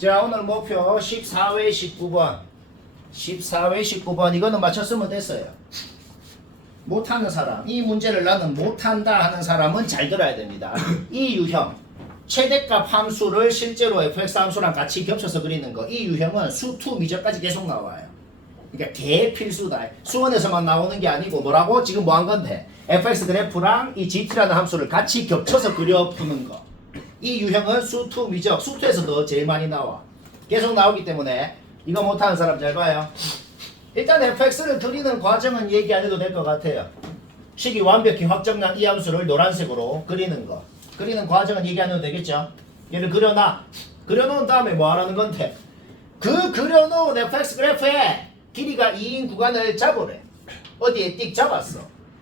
자, 오늘 목표 14회 19번. 14회 19번. 이거는 맞췄으면 됐어요. 못하는 사람, 이 문제를 나는 못한다 하는 사람은 잘 들어야 됩니다. 이 유형, 최대값 함수를 실제로 fx 함수랑 같이 겹쳐서 그리는 거. 이 유형은 수2 미적까지 계속 나와요. 그러니까 대필수다. 수원에서만 나오는 게 아니고 뭐라고? 지금 뭐 한 건데? fx 그래프랑 이 gt라는 함수를 같이 겹쳐서 그려 푸는 거. 이 유형은 수2 미적, 수2에서도 제일 많이 나와. 계속 나오기 때문에 이거 못하는 사람 잘 봐요. 일단 fx를 그리는 과정은 얘기 안 해도 될 것 같아요. 식이 완벽히 확정난 이 함수를 노란색으로 그리는 거. 그리는 과정은 얘기 안 해도 되겠죠? 얘를 그려놔. 그려놓은 다음에 뭐 하라는 건데? 그 그려놓은 fx 그래프에 길이가 2인 구간을 잡으래. 어디에 띡 잡았어.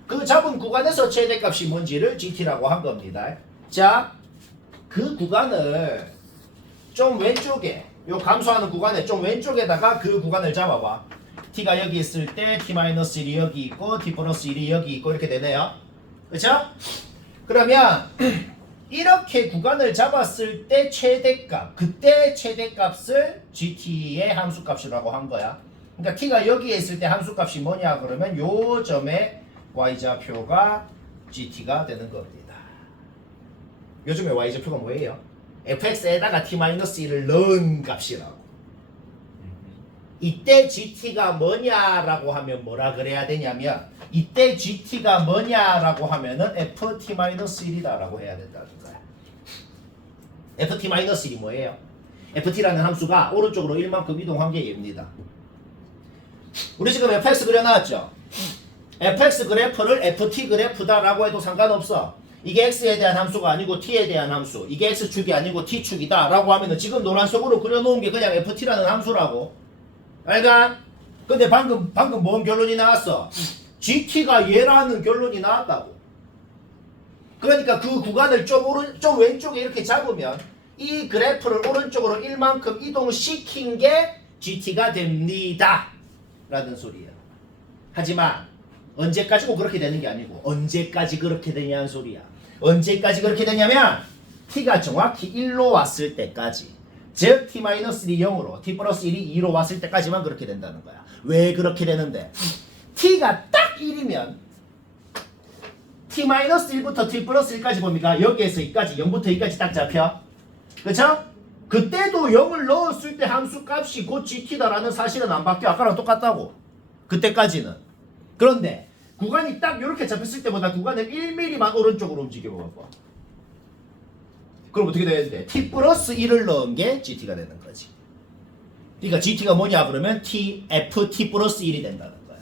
그 잡은 구간에서 최대값이 뭔지를 gt라고 한 겁니다. 자, 그 구간을 좀 왼쪽에, 요 감소하는 구간에 좀 왼쪽에다가 그 구간을 잡아봐. t가 여기 있을 때 t-1이 여기 있고 t 플러스 1이 여기 있고 이렇게 되네요. 그쵸? 그러면 이렇게 구간을 잡았을 때 최대값, 그때 최대값을 gt의 함수값이라고 한 거야. 그러니까 t가 여기에 있을 때 함수값이 뭐냐 그러면 요 점의 y좌표가 gt가 되는 겁니다. 요즘에 y좌표가 뭐예요? fx에다가 t-1을 넣은 값이라고. 이때 gt가 뭐냐라고 하면 뭐라 그래야 되냐면 이때 gt가 뭐냐라고 하면은 ft-1이다라고 해야 된다는 거야. ft-1이 뭐예요? ft라는 함수가 오른쪽으로 1만큼 이동한 게 얘입니다. 우리 지금 fx 그려놨죠? fx 그래프를 ft 그래프다라고 해도 상관없어. 이게 x에 대한 함수가 아니고 t에 대한 함수, 이게 x축이 아니고 t축이다 라고 하면은 지금 노란색으로 그려놓은 게 그냥 ft라는 함수라고. 알까? 근데 방금 뭔 결론이 나왔어? gt가 얘라는 결론이 나왔다고. 그러니까 그 구간을 좀 왼쪽에 이렇게 잡으면 이 그래프를 오른쪽으로 1만큼 이동시킨 게 gt가 됩니다 라는 소리야. 하지만 언제까지고 그렇게 되는 게 아니고 언제까지 그렇게 되냐는 소리야. 언제까지 그렇게 되냐면 t가 정확히 1로 왔을 때까지, 즉 t-1이 0으로 t 플러스 1이 2로 왔을 때까지만 그렇게 된다는 거야. 왜 그렇게 되는데? t가 딱 1이면 t-1부터 t 플러스 1까지 봅니까? 여기에서 2까지 0부터 2까지 딱 잡혀. 그쵸? 그때도 0을 넣었을 때 함수값이 곧 gt다라는 사실은 안 바뀌어. 아까랑 똑같다고. 그때까지는. 그런데 구간이 딱 이렇게 잡혔을 때보다 구간을 1mm만 오른쪽으로 움직여 봐봐. 그럼 어떻게 되는데? t 플러스 1을 넣은 게 gt가 되는 거지. 그러니까 gt가 뭐냐 그러면 ft 플러스 1이 된다는 거야.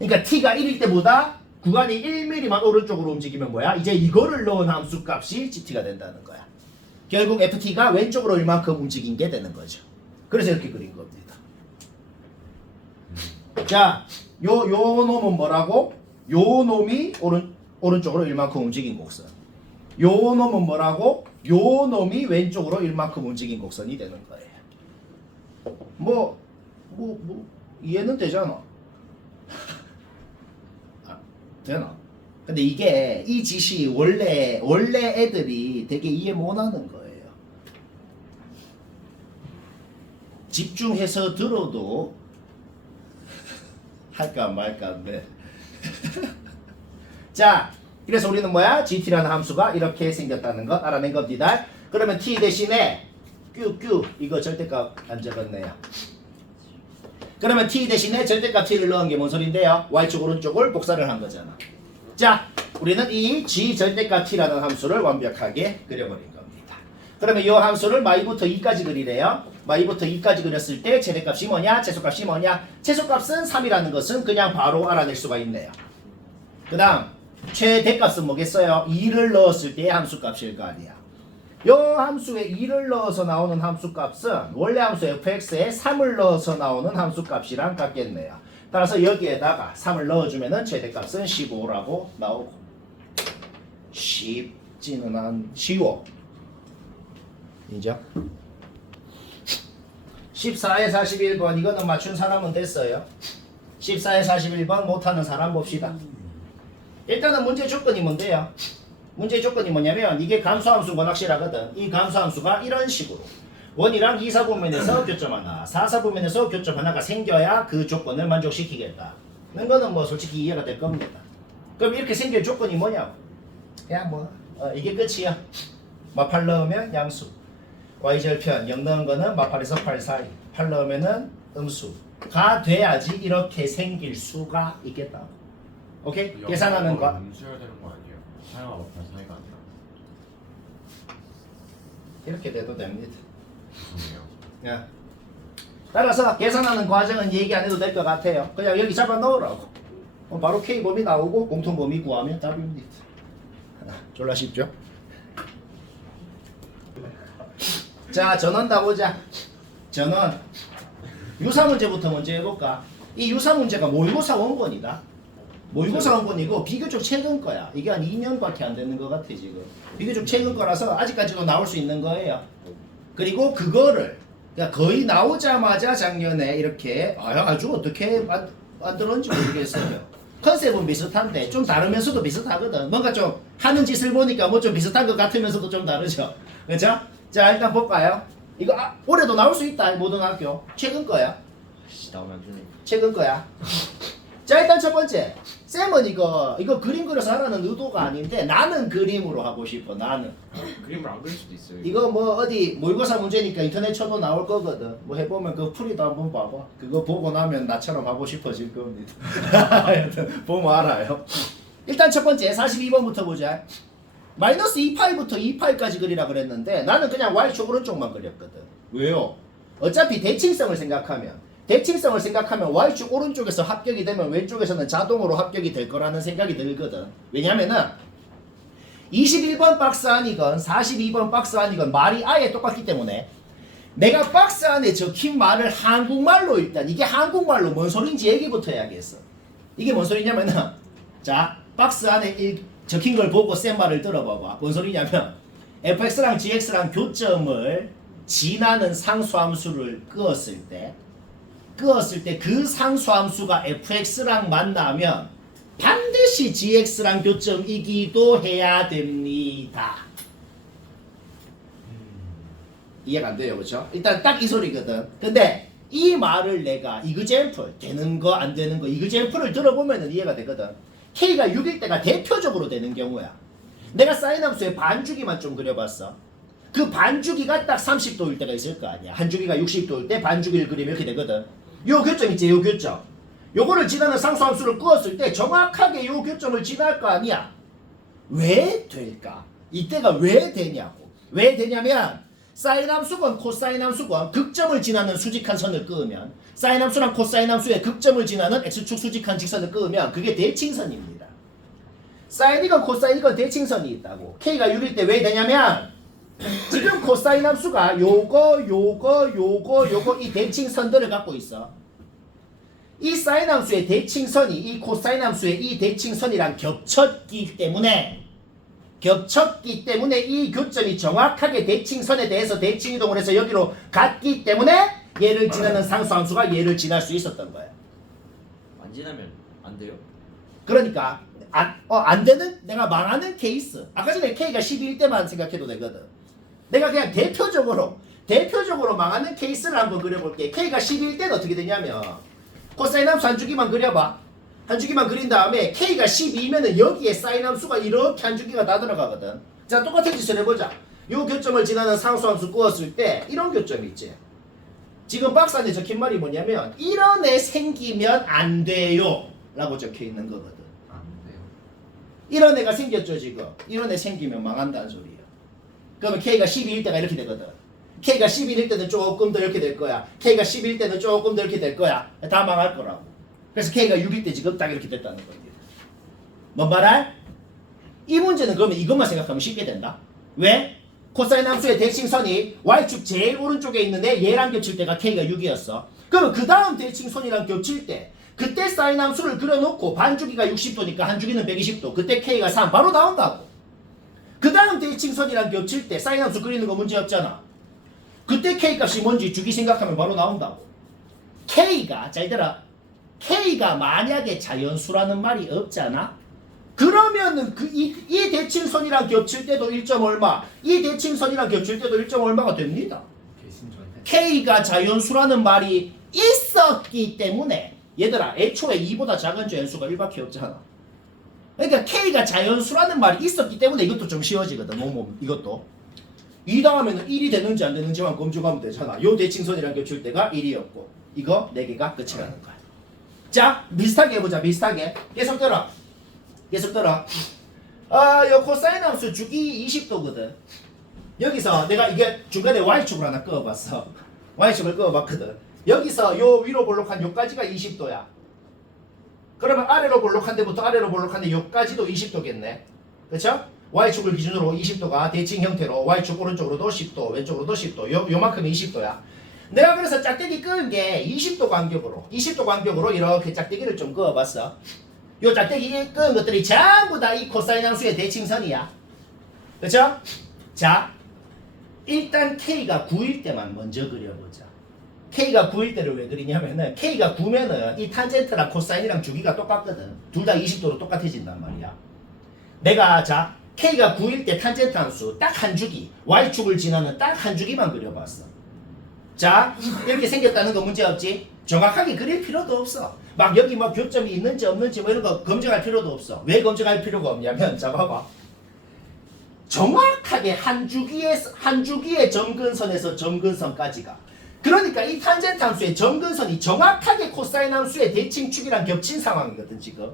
그러니까 t가 1일 때보다 구간이 1mm만 오른쪽으로 움직이면 뭐야? 이제 이거를 넣은 함수값이 gt가 된다는 거야. 결국 ft가 왼쪽으로 이만큼 움직인 게 되는 거죠. 그래서 이렇게 그린 겁니다. 자, 요 놈은 뭐라고? 요 놈이 오른쪽으로 이만큼 움직인 곡선. 요 놈은 뭐라고? 요 놈이 왼쪽으로 이만큼 움직인 곡선이 되는 거예요. 뭐 이해는 되잖아. 아, 되나? 근데 이게 이 짓이 원래 애들이 되게 이해 못하는 거예요. 집중해서 들어도 할까 말까 한데. 자, 그래서 우리는 뭐야? gt라는 함수가 이렇게 생겼다는 거 알아낸 겁니다. 그러면 t 대신에 q 이거 절대값 안 적었네요. 그러면 t 대신에 절대값 t를 넣은 게 뭔 소린데요? y축 오른쪽을 복사를 한 거잖아. 자, 우리는 이 g 절대값 t라는 함수를 완벽하게 그려버린 겁니다. 그러면 이 함수를 마이부터 2까지 그리래요. 마이부터 2까지 그렸을 때 최대값이 뭐냐? 최소값이 뭐냐? 최소값은 3이라는 것은 그냥 바로 알아낼 수가 있네요. 그 다음 최대값은 뭐겠어요? 2를 넣었을 때의 함수값일 거 아니야. 이 함수에 2를 넣어서 나오는 함수값은 원래 함수 fx에 3을 넣어서 나오는 함수값이랑 같겠네요. 따라서 여기에다가 3을 넣어주면은 최대값은 15라고 나오고, 쉽지는 않, 쉬워. 인정? 14에 41번 이거는 맞춘 사람은 됐어요. 14에 41번 못하는 사람 봅시다. 일단은 문제 조건이 뭔데요? 문제 조건이 뭐냐면 이게 감소함수인 건 확실하거든. 이 감소함수가 이런 식으로 원이랑 2사분면에서 교점 하나, 4사분면에서 교점 하나가 생겨야 그 조건을 만족시키겠다. 는 거는 뭐 솔직히 이해가 될 겁니다. 그럼 이렇게 생길 조건이 뭐냐고. 그냥 뭐 이게 끝이야. 마팔 넣으면 양수. y절편 0 넣은 거는 마팔에서 8 사이. 8 넣으면은 음수가 돼야지 이렇게 생길 수가 있겠다. 오케이? 계산하는 거. 음수여야 되는 거 아니에요? 사이와 마팔 사이가 아니라. 이렇게 돼도 됩니다. 죄송해요. 야. 따라서 계산하는 과정은 얘기 안 해도 될 것 같아요. 그냥 여기 잡아 넣으라고. 그럼 바로 K 범위 나오고 공통 범위 구하면 답입니다. 졸라 쉽죠? 자, 전원 다 보자. 전원. 유사 문제부터 먼저 해볼까? 이 유사 문제가 모의고사 원본이다. 모의고사 원본이고 비교적 최근 거야. 이게 한 2년밖에 안 되는 것 같아 지금. 비교적 최근 거라서 아직까지도 나올 수 있는 거예요. 그리고 그거를 그러니까 거의 나오자마자 작년에 이렇게 아주 어떻게 만들었는지 모르겠어요. 컨셉은 비슷한데 좀 다르면서도 비슷하거든. 뭔가 좀 하는 짓을 보니까 뭐 좀 비슷한 것 같으면서도 좀 다르죠. 그렇죠? 자 일단 볼까요? 이거 올해도 나올 수 있다. 모든 학교 최근 거야. 나오면 안 되네. 최근 거야. 자 일단 첫 번째 쌤은 이거 그림 그려서 하라는 의도가 아닌데 나는 그림으로 하고 싶어. 나는 그림을 안 그릴 수도 있어요. 이거 뭐 어디 모의고사 문제니까 인터넷 쳐도 나올 거거든. 뭐 해보면 그 풀이도 한번 봐봐. 그거 보고 나면 나처럼 하고 싶어질 겁니다. 하여튼 보면 알아요. 일단 첫 번째 42번부터 보자. 마이너스 2파이부터 2파이까지 그리라 그랬는데 나는 그냥 y축 오른쪽만 그렸거든. 왜요? 어차피 대칭성을 생각하면 y축 오른쪽에서 합격이 되면 왼쪽에서는 자동으로 합격이 될 거라는 생각이 들거든. 왜냐면은 21번 박스 안이건 42번 박스 안이건 말이 아예 똑같기 때문에 내가 박스 안에 적힌 말을 한국말로 일단 이게 한국말로 뭔 소린지 얘기부터 해야겠어. 이게 뭔 소리냐면은 자 박스 안에 적힌 걸 보고 쌤 말을 들어봐봐. 뭔 소리냐면 fx랑 gx랑 교점을 지나는 상수함수를 그었을 때 그 상수함수가 fx랑 만나면 반드시 gx랑 교점이기도 해야 됩니다. 이해가 안 돼요, 그렇죠? 일단 딱 이 소리거든. 근데 이 말을 내가 이그젠플 되는 거 안 되는 거 이그젠플을 들어보면 이해가 되거든. k가 6일 때가 대표적으로 되는 경우야. 내가 사인함수의 반주기만 좀 그려봤어. 그 반주기가 딱 30도일 때가 있을 거 아니야. 한 주기가 60도일 때 반주기를 그리면 이렇게 되거든. 요 교점 있지, 요 교점. 요거를 지나는 상수함수를 꾸었을 때 정확하게 요 교점을 지날 거 아니야. 왜 될까? 이때가 왜 되냐고. 왜 되냐면 사인함수건 코사인함수건 극점을 지나는 수직한 선을 그으면 사인함수랑 코사인함수의 극점을 지나는 x축 수직한 직선을 그으면 그게 대칭선입니다. 사인이건 코사인이건 대칭선이 있다고. k가 6일 때 왜 되냐면 지금 코사인함수가 요거 이 대칭선들을 갖고 있어. 이 사인함수의 대칭선이 이 코사인함수의 이 대칭선이랑 겹쳤기 때문에 이 교점이 정확하게 대칭선에 대해서 대칭이동을 해서 여기로 갔기 때문에 얘를 지나는 상수함수가 얘를 지날 수 있었던 거야. 안 지나면 안 돼요. 그러니까 안 되는 내가 말하는 케이스. 아까 전에 K가 12일 때만 생각해도 되거든. 내가 그냥 대표적으로 망하는 케이스를 한번 그려볼게. K가 12일 때는 어떻게 되냐면 코사인함수 한 주기만 그려봐. 한 주기만 그린 다음에 K가 12면은 여기에 사인함수가 이렇게 한 주기가 다 들어가거든. 자 똑같은 짓을 해보자. 요 교점을 지나는 상수함수 꾸었을 때 이런 교점이 있지. 지금 박스 안에 적힌 말이 뭐냐면 이런 애 생기면 안 돼요 라고 적혀있는 거거든. 안 돼요. 이런 애가 생겼죠 지금. 이런 애 생기면 망한다는 소리야. 그러면 K가 12일 때가 이렇게 되거든. K가 11일 때는 조금 더 이렇게 될 거야. K가 12일 때는 조금 더 이렇게 될 거야. 다 망할 거라고. 그래서 K가 6일 때 지금 딱 이렇게 됐다는 겁니다. 뭔 말할? 이 문제는 그러면 이것만 생각하면 쉽게 된다. 왜? 코사인 함수의 대칭선이 Y축 제일 오른쪽에 있는데 얘랑 겹칠 때가 K가 6이었어. 그러면 그 다음 대칭선이랑 겹칠 때 그때 사인 함수를 그려놓고 반주기가 60도니까 한 주기는 120도. 그때 K가 3 바로 나온다고. 그 다음 대칭선이랑 겹칠 때 사인 함수 그리는 거 문제 없잖아. 그때 K 값이 뭔지 주기 생각하면 바로 나온다고. K가 잘 들어. K가 만약에 자연수라는 말이 없잖아. 그러면은 이 대칭선이랑 겹칠 때도 1점 얼마, 이 대칭선이랑 겹칠 때도 1점 얼마가 됩니다. K가 자연수라는 말이 있었기 때문에 얘들아 애초에 2보다 작은 자연수가 1밖에 없잖아. 그러니까 K가 자연수라는 말이 있었기 때문에 이것도 좀 쉬워지거든. 이것도. 이 다음에는 1이 되는지 안 되는지만 검증하면 되잖아. 요 대칭선이랑 겹칠 때가 1이었고 이거 4개가 끝이라는 거야. 자 비슷하게 해보자. 비슷하게 계속 들어. 계속 들어. 요 코사인 함수 주기 20도거든. 여기서 내가 이게 중간에 Y축을 하나 그어봤어. Y축을 그어봤거든. 여기서 요 위로 볼록한 요까지가 20도야. 그러면 아래로 볼록한 데부터 아래로 볼록한 데 요까지도 20도겠네. 그쵸? Y축을 기준으로 20도가 대칭 형태로 Y축 오른쪽으로도 10도 왼쪽으로도 10도 요만큼이 20도야. 내가 그래서 짝대기 끄은 게 20도 간격으로 이렇게 짝대기를 좀 그어봤어. 요 짝대기 끄은 것들이 전부 다 이 코사인 함수의 대칭선이야. 그쵸? 자 일단 K가 9일 때만 먼저 그려보자. K가 9일 때를 왜 그리냐면은 K가 9면은 이 탄젠트랑 코사인이랑 주기가 똑같거든. 둘 다 20도로 똑같아진단 말이야. 내가 자 K가 9일 때 탄젠트 함수 딱 한 주기 Y축을 지나는 딱 한 주기만 그려봤어. 자 이렇게 생겼다는 거 문제 없지? 정확하게 그릴 필요도 없어. 막 여기 뭐 교점이 있는지 없는지 뭐 이런 거 검증할 필요도 없어. 왜 검증할 필요가 없냐면 자 봐봐. 정확하게 한 주기의 점근선에서 점근선까지가 그러니까 이 탄젠트 함수의 점근선이 정확하게 코사인 함수의 대칭축이랑 겹친 상황이거든 지금.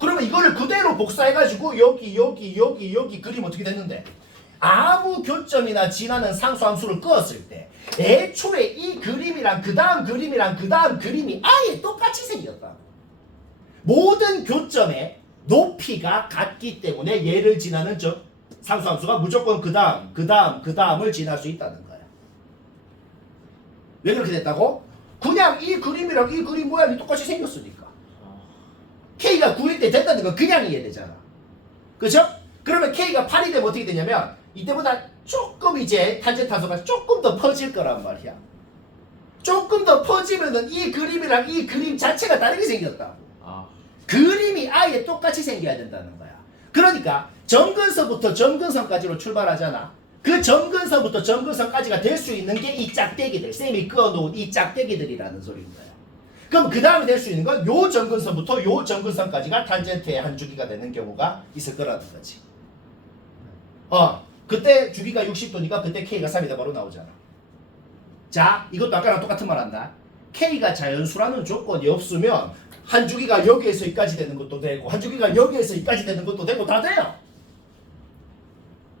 그러면 이거를 그대로 복사해가지고 여기 그리면 어떻게 됐는데 아무 교점이나 지나는 상수함수를 그었을 때 애초에 이 그림이랑 그 다음 그림이 아예 똑같이 생겼다. 모든 교점의 높이가 같기 때문에 얘를 지나는 상수함수가 무조건 그 다음을 지날 수 있다는 거야. 왜 그렇게 됐다고? 그냥 이 그림이랑 이 그림 모양이 똑같이 생겼으니까. K가 9일 때 됐다는 건 그냥 이해되잖아. 그죠? 그러면 K가 8이 되면 어떻게 되냐면 이때보다 조금 이제 탄젠트 함수가 조금 더 퍼질 거란 말이야. 조금 더 퍼지면은 이 그림이랑 이 그림 자체가 다르게 생겼다. 그림이 아예 똑같이 생겨야 된다는 거야. 그러니까 점근선부터 점근선까지로 출발하잖아. 그 점근선부터 점근선까지가 될 수 있는 게 이 짝대기들, 쌤이 그어놓은 이 짝대기들이라는 소리인 거야. 그럼 그 다음에 될 수 있는 건 요 점근선부터 요 점근선까지가 탄젠트의 한 주기가 되는 경우가 있을 거라는 거지. 그때 주기가 60도니까 그때 K가 3이다 바로 나오잖아. 자, 이것도 아까랑 똑같은 말 한다. K가 자연수라는 조건이 없으면 한 주기가 여기에서 여기까지 되는 것도 되고 한 주기가 여기에서 여기까지 되는 것도 되고 다 돼요.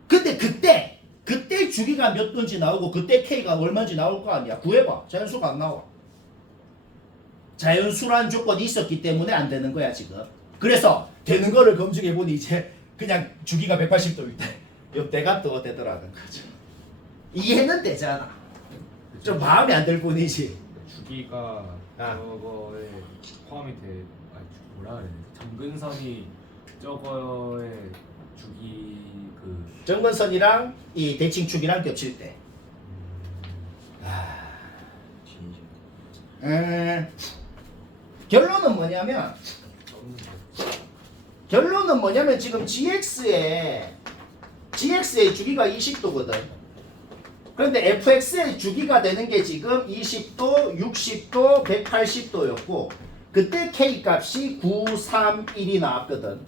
근데 그때 주기가 몇 도인지 나오고 그때 K가 얼마인지 나올 거 아니야. 구해봐. 자연수가 안 나와. 자연수란 조건이 있었기 때문에 안 되는 거야 지금. 그래서 되는 거를 검증해보니 이제 그냥 주기가 180도일 때 이때가 또 되더라는 거죠. 이해는 되잖아. 좀 마음에 안 들 뿐이지. 주기가 저거에 포함이 돼. 뭐라 그래야 되지? 점근선이 저거에 주기 점근선이랑 이 대칭축이랑 겹칠 때. 결론은 뭐냐면 지금 GX의 주기가 20도거든. 그런데 FX의 주기가 되는 게 지금 20도, 60도, 180도였고 그때 K 값이 931이 나왔거든.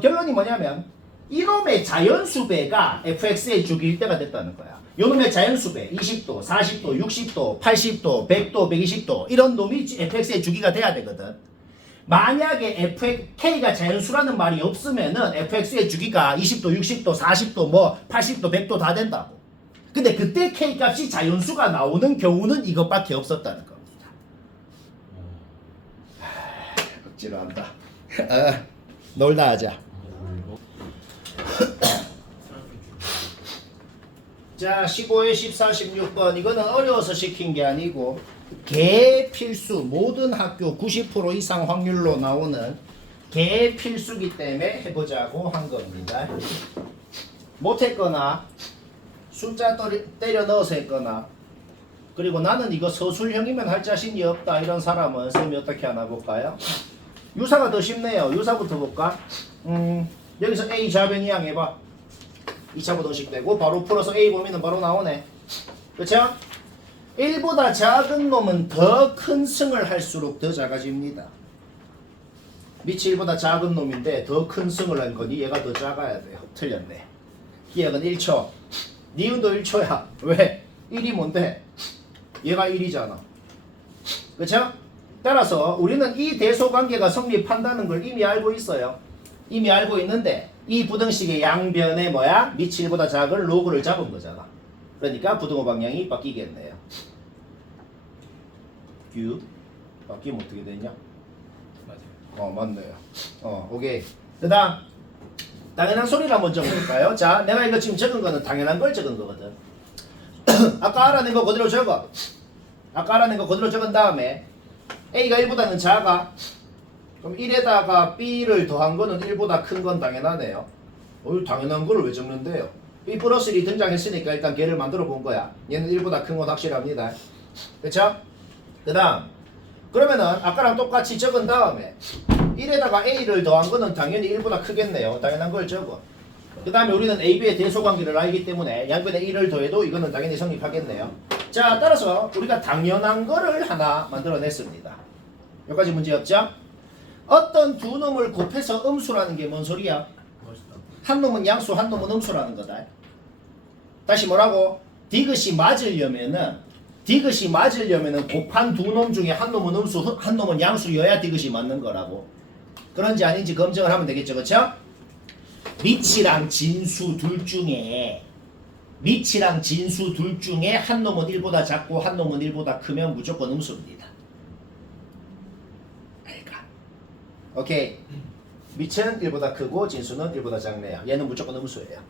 결론이 뭐냐면 이놈의 자연수배가 FX의 주기일 때가 됐다는 거야. 요놈의 자연수배 20도, 40도, 60도, 80도, 100도, 120도 이런 놈이 FX의 주기가 돼야 되거든. 만약에 K가 자연수라는 말이 없으면은 FX의 주기가 20도, 60도, 40도, 뭐 80도, 100도 다 된다고. 근데 그때 K 값이 자연수가 나오는 경우는 이것밖에 없었다는 겁니다. 억지로 한다. 놀다 하자. 자 15에 14, 16번 이거는 어려워서 시킨 게 아니고 개필수 모든 학교 90% 이상 확률로 나오는 개필수기 때문에 해보자고 한 겁니다. 못했거나 숫자 때려 넣어서 했거나 그리고 나는 이거 서술형이면 할 자신이 없다 이런 사람은 쌤이 어떻게 하나 볼까요? 유사가 더 쉽네요. 유사부터 볼까? 여기서 A 좌변 이항 해봐. 2차 부동식 되고 바로 풀어서 A 보면은 바로 나오네. 그렇죠? 1보다 작은 놈은 더 큰 승을 할수록 더 작아집니다. 밑이 1보다 작은 놈인데 더 큰 승을 한 거니 얘가 더 작아야 돼요. 틀렸네. 기억은 1초. 니은도 1초야. 왜? 1이 뭔데? 얘가 1이잖아. 그렇죠? 따라서 우리는 이 대소관계가 성립한다는 걸 이미 알고 있어요. 이미 알고 있는데 이 부등식의 양변에 뭐야? 밑이 1보다 작은 로그를 잡은 거잖아. 그러니까 부등호 방향이 바뀌겠네요. 규 바뀌면 어떻게 되냐? 맞아요. 맞네요. 오케이. 그 다음 당연한 소리를 한번 적어볼까요? 자, 내가 이거 지금 적은 거는 당연한 걸 적은 거거든. 아까 알아낸 거 그대로 적어. 아까 알아낸 거 그대로 적은 다음에 A가 1보다는 작아. 그럼 1에다가 B를 더한 거는 1보다 큰 건 당연하네요. 당연한 걸 왜 적는데요? B 플러스 1이 등장했으니까 일단 걔를 만들어 본 거야. 얘는 1보다 큰 건 확실합니다. 그쵸? 그 다음 그러면은 아까랑 똑같이 적은 다음에 1에다가 A를 더한 거는 당연히 1보다 크겠네요. 당연한 걸 적어. 그 다음에 우리는 A, B의 대소관계를 알기 때문에 양변에 1을 더해도 이거는 당연히 성립하겠네요. 자, 따라서 우리가 당연한 거를 하나 만들어냈습니다. 여기까지 문제 없죠? 어떤 두 놈을 곱해서 음수라는 게 뭔 소리야? 한 놈은 양수, 한 놈은 음수라는 거다. 다시 뭐라고? 디귿이 맞으려면은 곱한 두 놈 중에 한 놈은 음수, 한 놈은 양수여야 디귿이 맞는 거라고. 그런지 아닌지 검증을 하면 되겠죠, 그렇죠? 밑이랑 진수 둘 중에 한 놈은 1보다 작고 한 놈은 1보다 크면 무조건 음수입니다. 알까? 오케이. 밑은 1보다 크고 진수는 1보다 작네요. 얘는 무조건 음수예요.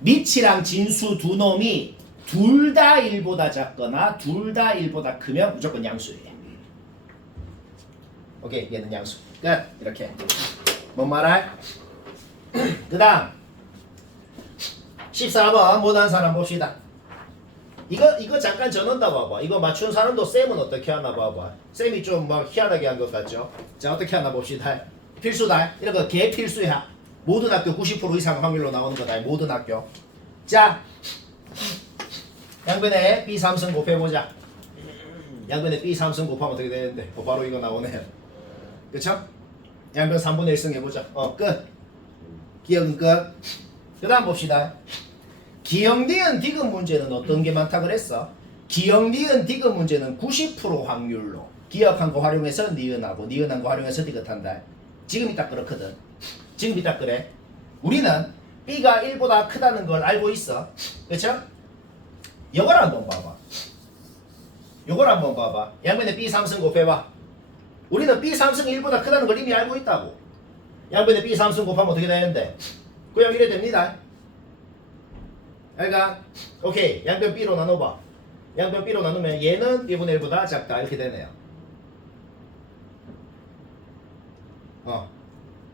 밑이랑 진수 두 놈이 둘 다 1보다 작거나 둘 다 1보다 크면 무조건 양수예요. 오케이, 얘는 양수. 끝. 이렇게. 뭔 말할? 그 다음 14번 못한 사람 봅시다. 이거 잠깐 전원다 봐봐. 이거 맞춘 사람도 쌤은 어떻게 하나 봐봐. 쌤이 좀 막 희한하게 한 것 같죠? 자, 어떻게 하나 봅시다. 필수다. 이런 거 개필수야. 모든 학교 90% 이상 확률로 나오는 거다. 모든 학교. 자, 양변에 B 3승 곱해보자. 양변에 B 3승 곱하면 어떻게 되는데? 바로 이거 나오네요. 그쵸? 양변 3분의 1승 해보자. 끝. 기억은 끝. 그 다음 봅시다. 기억, 니은, 디귿 문제는 어떤 게 많다 그랬어? 기억, 니은, 디귿 문제는 90% 확률로 기억한 거 활용해서 니은하고 니은한 거 활용해서 디귿한다. 지금이 딱 그렇거든. 지금이 딱 그래. 우리는 B가 1보다 크다는 걸 알고 있어. 그쵸? 요걸 한번 봐봐. 양변에 B 3승 곱해봐. 우리는 B 3승이 1보다 크다는 걸 이미 알고 있다고. 양변에 B 3승 곱하면 어떻게 되는데? 그냥 이래 됩니다. 그러니까 오케이. 양변 B로 나눠봐. 양변 B로 나누면 얘는 1분의 1보다 작다. 이렇게 되네요.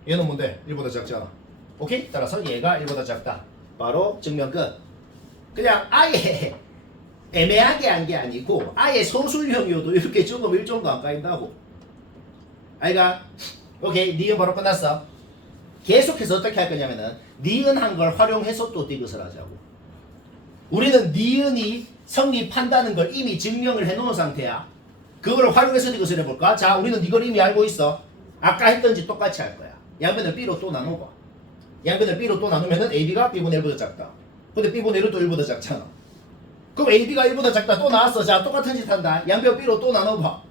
얘는 뭔데? 1보다 작잖아. 오케이? 따라서 얘가 1보다 작다. 바로 증명 끝. 그냥 아예 애매하게 한 게 아니고 아예 소수형이어도 이렇게 적으면 1점도 안 까인다고. 아이가? 오케이. 니은 바로 끝났어. 계속해서 어떻게 할 거냐면은 니은 한 걸 활용해서 또 디귿을 하자고. 우리는 니은이 성립한다는 걸 이미 증명을 해놓은 상태야. 그걸 활용해서 디귿을 해볼까? 자, 우리는 이걸 이미 알고 있어. 아까 했던지 똑같이 할 거야. 양변을 B로 또 나눠봐. 양변을 B로 또 나누면은 AB가 B분의 1보다 작다. 근데 B분의 1은 또 1보다 작잖아. 그럼 AB가 1보다 작다 또 나왔어. 자, 똑같은 짓 한다. 양변 B로 또 나눠봐.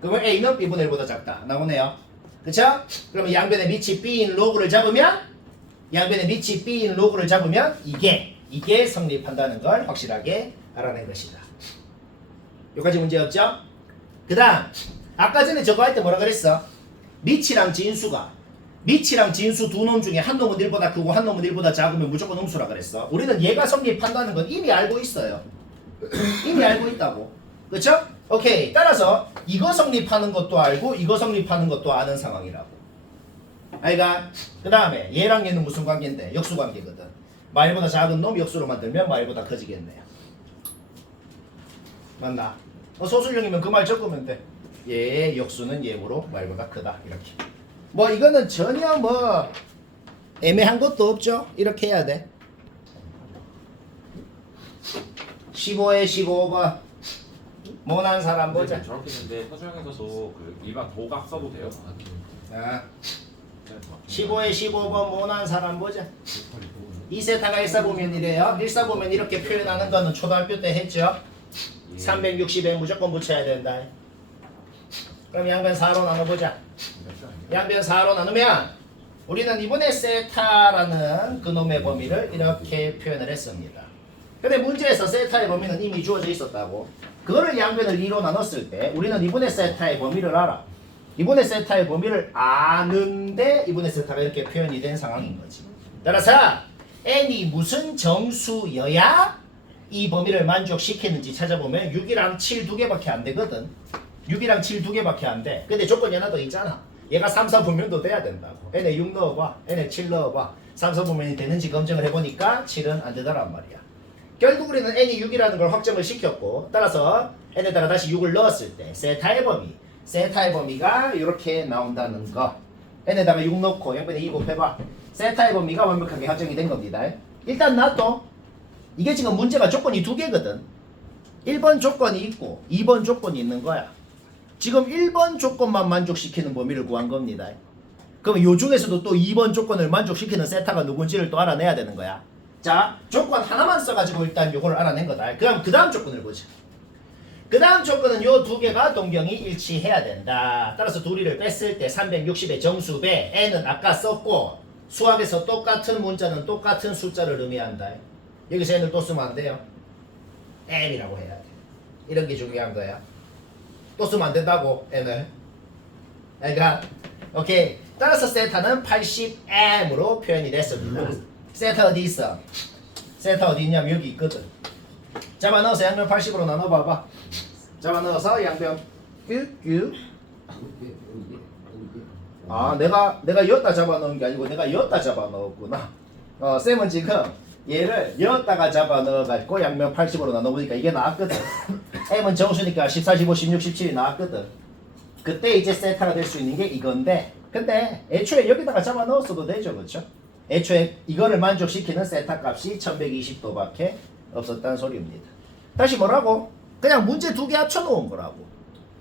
그러면 A는 B분의 1보다 작다. 나오네요. 그쵸? 그러면 양변의 밑이 B인 로그를 잡으면 이게 성립한다는 걸 확실하게 알아낸 것이다. 여기까지 문제 없죠? 그 다음 아까 전에 저거 할 때 뭐라 그랬어? 밑이랑 진수 두 놈 중에 한 놈은 1보다 크고 한 놈은 1보다 작으면 무조건 음수라 그랬어. 우리는 얘가 성립한다는 건 이미 알고 있어요. 이미 알고 있다고. 그쵸? 오케이. 따라서 이거 성립하는 것도 알고 이거 성립하는 것도 아는 상황이라고. 아이가? 그 다음에 얘랑 얘는 무슨 관계인데? 역수관계거든. 마일보다 작은 놈 역수로 만들면 마일보다 커지겠네요. 맞나? 소수형이면 그 말 적으면 돼. 얘의 역수는 얘므로 마일보다 크다. 이렇게. 뭐 이거는 전혀 뭐 애매한 것도 없죠. 이렇게 해야 돼. 15에 15번 모난 사람 보자. 저렇게 했는데 서술형에서도 그 일반 도각 써도 돼요? 자, 15에 15번 모난 사람 보자. 2세타가 일사보면이래요. 일사보면 이렇게 표현하는 거는 초등학교 때 했죠. 360에 무조건 붙여야 된다. 그럼 양변 4로 나눠보자. 양변 4로 나누면 우리는 이번에 세타라는 그놈의 범위를 이렇게 표현을 했습니다. 근데 문제에서 세타의 범위는 이미 주어져 있었다고. 그거를 양변을 2로 나눴을 때 우리는 이번에 세타의 범위를 알아. 이번에 세타의 범위를 아는데 이번에 세타가 이렇게 표현이 된 상황인 거지. 따라서 n이 무슨 정수여야 이 범위를 만족시키는지 찾아보면 6이랑 7 두 개밖에 안 되거든. 6이랑 7 두 개밖에 안 돼. 근데 조건이 하나 더 있잖아. 얘가 3, 4분면도 돼야 된다고. n에 6 넣어봐. n에 7 넣어봐. 3, 4분면이 되는지 검증을 해보니까 7은 안 되더란 말이야. 결국 우리는 n이 6이라는 걸 확정을 시켰고 따라서 n에다가 다시 6을 넣었을 때 세타의 범위가 이렇게 나온다는 거. n에다가 6 넣고 양변에 2 곱해봐. 세타의 범위가 완벽하게 확정이 된 겁니다. 일단 놔둬. 이게 지금 문제가 조건이 두 개거든. 1번 조건이 있고 2번 조건이 있는 거야. 지금 1번 조건만 만족시키는 범위를 구한 겁니다. 그럼 요 중에서도 또 2번 조건을 만족시키는 세타가 누군지를 또 알아내야 되는 거야. 자, 조건 하나만 써가지고 일단 요거를 알아낸 거다. 그럼 그 다음 조건을 보자. 그 다음 조건은 요 두 개가 동경이 일치해야 된다. 따라서 둘이를 뺐을 때 360의 정수배 n은 아까 썼고 수학에서 똑같은 문자는 똑같은 숫자를 의미한다. 여기서 n을 또 쓰면 안 돼요. n이라고 해야 돼. 이런 게 중요한 거야. 또 쓰면 안 된다고 n을. 그러니까 오케이. 따라서 세타는 80m으로 표현이 됐습니다. 세타 어디 있어? 세타 어디 있냐면 여기 있거든. 잡아 넣어서 양변 80으로 나눠봐봐. 잡아 넣어서 양변 큐. 아 내가 여기다 잡아 넣은 게 아니고 내가 여기다 잡아 넣었구나. 쌤은 지금 얘를 여기다가 잡아 넣어가지고 양변 80으로 나눠보니까 이게 나왔거든. m은 정수니까 14, 15, 16, 17이 나왔거든. 그때 이제 세타가 될 수 있는 게 이건데 근데 애초에 여기다가 잡아 넣었어도 되죠, 그렇죠? 애초에 이거를 만족시키는 세타 값이 1120도밖에 없었다는 소리입니다. 다시 뭐라고? 그냥 문제 두 개 합쳐 놓은 거라고.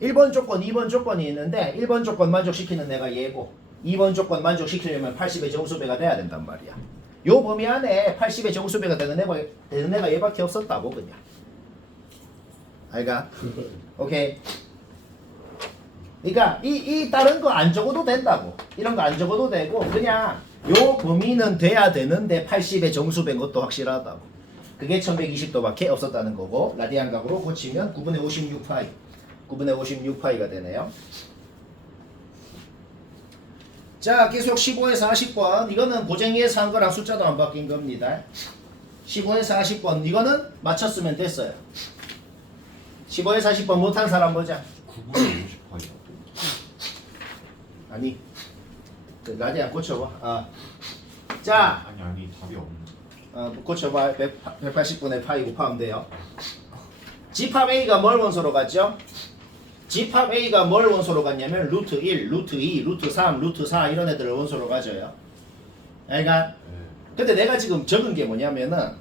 1번 조건, 2번 조건이 있는데 1번 조건 만족시키는 애가 얘고 2번 조건 만족시키려면 80의 정수배가 돼야 된단 말이야. 요 범위 안에 80의 정수배가 되는 애가 얘밖에 없었다고 그냥. 알가? 오케이. 그러니까 이 다른 거 안 적어도 된다고. 이런 거 안 적어도 되고 그냥 요 범위는 돼야 되는데 80의 정수배인 것도 확실하다고. 그게 1120도밖에 없었다는 거고 라디안 각으로 고치면 9분의 56파이 9분의 56파이가 되네요. 자, 계속 15에서 40번 이거는 고쟁이에서 한 거랑 숫자도 안 바뀐 겁니다. 15에서 40번 이거는 맞췄으면 됐어요. 15에서 40번 못한 사람 보자. 9분의 50파이. 아니 그 라디안 고쳐봐. 자 아니 답이 없네. 고쳐봐. 180분의 파이 곱하면 돼요. 집합 A가 뭘 원소로 갔죠? 집합 A가 뭘 원소로 갔냐면 루트 1, 루트 2, 루트 3, 루트 4 이런 애들을 원소로 가져요. 그러니까 근데 내가 지금 적은 게 뭐냐면은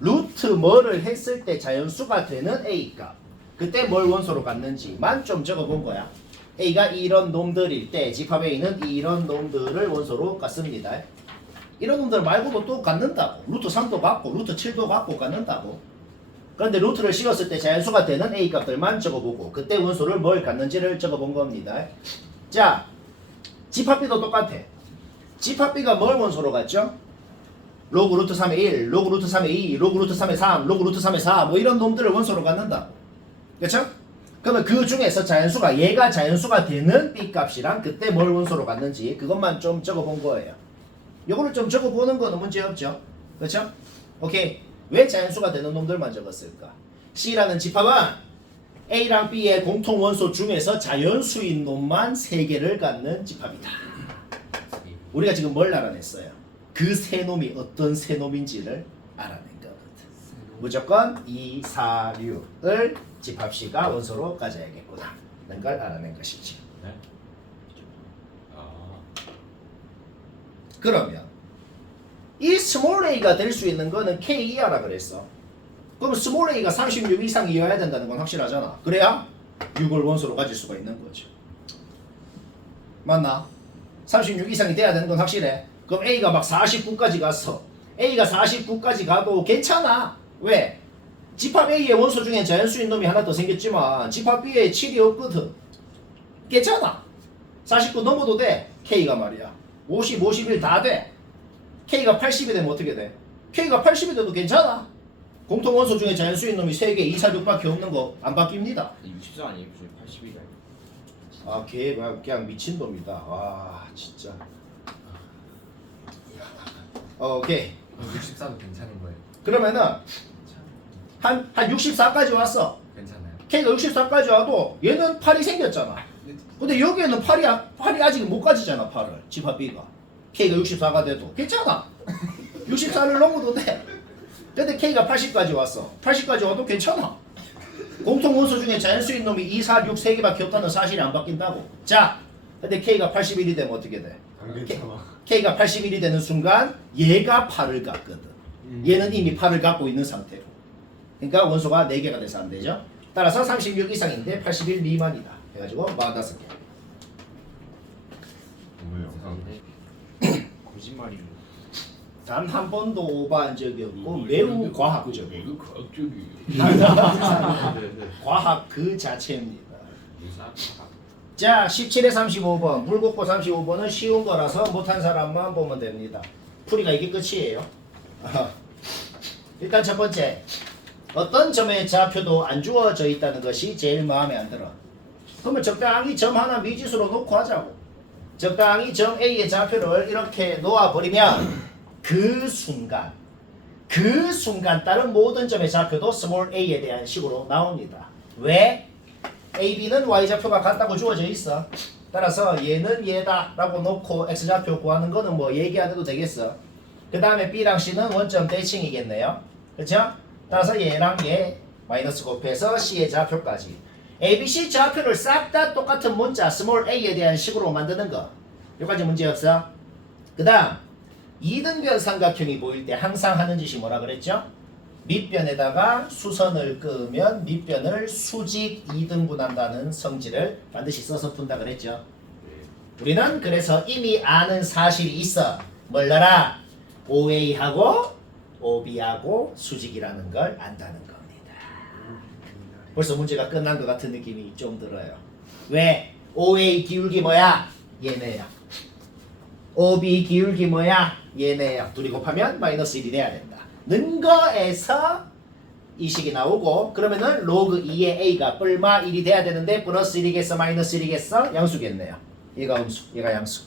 루트 뭐를 했을 때 자연수가 되는 A값 그때 뭘 원소로 갔는지만 좀 적어본 거야. A가 이런 놈들일 때 집합 A는 이런 놈들을 원소로 갔습니다. 이런 놈들 말고도 또 갖는다고. 루트 3도 갖고 루트 7도 갖고 갖는다고. 그런데 루트를 씌웠을 때 자연수가 되는 A 값들만 적어보고 그때 원소를 뭘 갖는지를 적어본 겁니다. 자, 집합 B도 똑같아. 집합 B가 뭘 원소로 갔죠? 로그 루트 3의 1, 로그 루트 3의 2, 로그 루트 3의 3, 로그 루트 3의 4 뭐 이런 놈들을 원소로 갖는다. 그렇죠? 그러면 그 중에서 자연수가 얘가 자연수가 되는 B 값이랑 그때 뭘 원소로 갔는지 그것만 좀 적어본 거예요. 요거를 좀 적어보는 거는 문제없죠. 그렇죠? 오케이. 왜 자연수가 되는 놈들만 적었을까? C라는 집합은 A랑 B의 공통 원소 중에서 자연수인 놈만 3개를 갖는 집합이다. 우리가 지금 뭘 알아냈어요? 그 세 놈이 어떤 세 놈인지를 알아낸 거거든. 무조건 2, 4, 6을 집합 C가 원소로 가져야겠구나 라는 걸 알아낸 것이지. 네? 그러면 이 스몰 a가 될 수 있는 거는 k 이하라 그랬어. 그럼 스몰 a가 36 이상이어야 된다는 건 확실하잖아. 그래야 6을 원소로 가질 수가 있는 거죠. 맞나? 36 이상이 돼야 되는 건 확실해. 그럼 a가 막 49까지 갔어. a가 49까지 가도 괜찮아. 왜? 집합 a의 원소 중에 자연수인 놈이 하나 더 생겼지만 집합 b에 7이 없거든. 괜찮아. 49 넘어도 돼. k가 말이야. 50, 51 다 돼. k가 80이 되면 어떻게 돼? k가 80이 돼도 괜찮아. 공통 원소 중에 자연수인 놈이 3개, 2, 4, 6밖에 없는 거 안 바뀝니다. 64 아니에요? 82가. 아, 걔 그냥 미친놈이다. 와, 진짜. 오케이. 64도 괜찮은 거예요. 그러면은 한 64까지 왔어. 괜찮아요. K가 64까지 와도 얘는 8이 생겼잖아. 근데 여기에는 8이 아직 못 가지잖아. 8을 집합 B가. K가 64가 돼도 괜찮아. 64를 넘어도 돼. 근데 K가 80까지 왔어. 80까지 와도 괜찮아. 공통 원소 중에 자연수인 놈이 2, 4, 6 3개밖에 없다는 사실이 안 바뀐다고. 자, 근데 K가 81이 되면 어떻게 돼? 안 괜찮아. K가 81이 되는 순간 얘가 8을 갖거든. 얘는 이미 8을 갖고 있는 상태고. 그러니까 원소가 4개가 돼서 안 되죠. 따라서 36 이상인데 81 미만이다. 해가지고 45개. 왜요? 거짓말이. 단 한 번도 오버한 적이 없고 매우 과학적이에요. 이거 과학적이에요. 네네. 과학 그 자체입니다. 자, 17에 35번, 물곡고 35번은 쉬운 거라서 못한 사람만 보면 됩니다. 풀이가 이게 끝이에요. 일단 첫 번째, 어떤 점의 좌표도 안 주어져 있다는 것이 제일 마음에 안 들어. 그러면 적당히 점 하나 미지수로 놓고 하자고. 적당히 점 A의 좌표를 이렇게 놓아버리면 그 순간 다른 모든 점의 좌표도 스몰 a에 대한 식으로 나옵니다. 왜? A, B는 y좌표가 같다고 주어져 있어. 따라서 얘는 얘다 라고 놓고 x좌표 구하는 거는 뭐 얘기 안 해도 되겠어. 그 다음에 B랑 C는 원점 대칭이겠네요. 그렇죠? 따라서 얘랑 얘 마이너스 곱해서 C의 좌표까지. A, B, C 좌표를 싹 다 똑같은 문자 스몰 a에 대한 식으로 만드는 거. 여기까지 문제 없어. 그 다음 2등변 삼각형이 보일 때 항상 하는 짓이 뭐라 그랬죠? 밑변에다가 수선을 끄면 밑변을 수직 2등분한다는 성질을 반드시 써서 푼다 그랬죠. 우리는 그래서 이미 아는 사실이 있어. 뭘 알아? OA하고 OB하고 수직이라는 걸 안다는 겁니다. 벌써 문제가 끝난 것 같은 느낌이 좀 들어요. 왜? OA 기울기 뭐야? 얘네야. OB 기울기 뭐야? 얘네야. 둘이 곱하면 마이너스 1이 돼야 된다. 는 거에서 이 식이 나오고 그러면은 로그 2의 A가 뿔마 1이 돼야 되는데 플러스 1이겠어? 마이너스 1이겠어? 양수겠네요. 얘가 음수, 얘가 양수.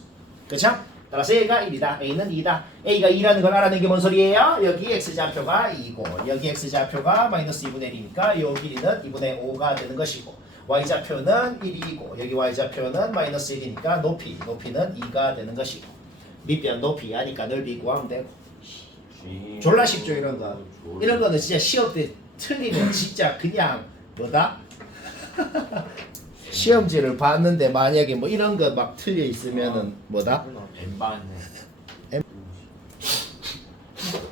그쵸? 따라서 얘가 1이다. A는 2다. A가 2라는 걸 알아낸 게 뭔 소리예요? 여기 X좌표가 2고 여기 X좌표가 마이너스 2분의 1이니까 요 길이는 2분의 5가 되는 것이고 Y좌표는 1이고 여기 Y좌표는 마이너스 1이니까 높이는 2가 되는 것이고 밑변 높이 하니까 넓이 구하면 되고. 졸라 쉽죠 이런 거. 이런 거는 진짜 시험 때 틀리면 진짜 그냥 뭐다? 시험지를 봤는데 만약에 뭐 이런 거 막 틀려 있으면은 뭐다? 엠바네.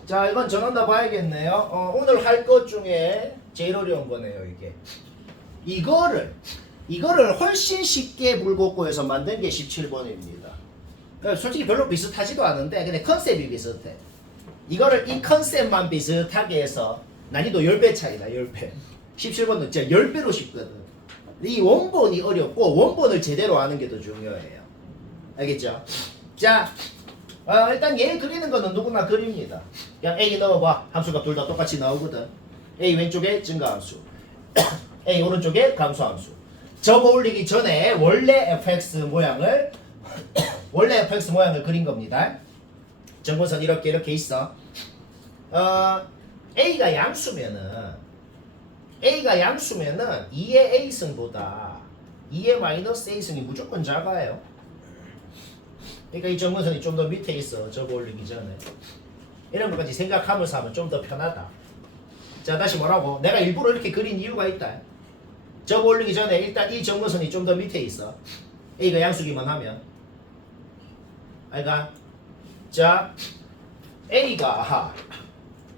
자, 이건 정한다 봐야겠네요. 오늘 할 것 중에 제일 어려운 거네요 이게. 이거를 훨씬 쉽게 물곡고에서 만든 게 17번입니다. 그러니까 솔직히 별로 비슷하지도 않은데 근데 컨셉이 비슷해. 이거를 이 컨셉만 비슷하게 해서 난이도 10배 차이다. 10배. 17번은 진짜 10배로 쉽거든. 이 원본이 어렵고 원본을 제대로 아는 게 더 중요해요. 알겠죠? 자, 일단 얘 그리는 거는 누구나 그립니다. 그냥 A 넣어봐. 함수가 둘 다 똑같이 나오거든. A 왼쪽에 증가함수 A 오른쪽에 감소함수. 점 올리기 전에 원래 fx 모양을 그린 겁니다. 정근선 이렇게 있어. A가 양수면은 2의 A승보다 2의 마이너스 A승이 무조건 작아요. 그러니까 이 정근선이 좀 더 밑에 있어. 적어 올리기 전에. 이런 것까지 생각하면서 하면 좀 더 편하다. 자, 다시 뭐라고? 내가 일부러 이렇게 그린 이유가 있다. 적어 올리기 전에 일단 이 정근선이 좀 더 밑에 있어. A가 양수기만 하면. 알가? 자, A가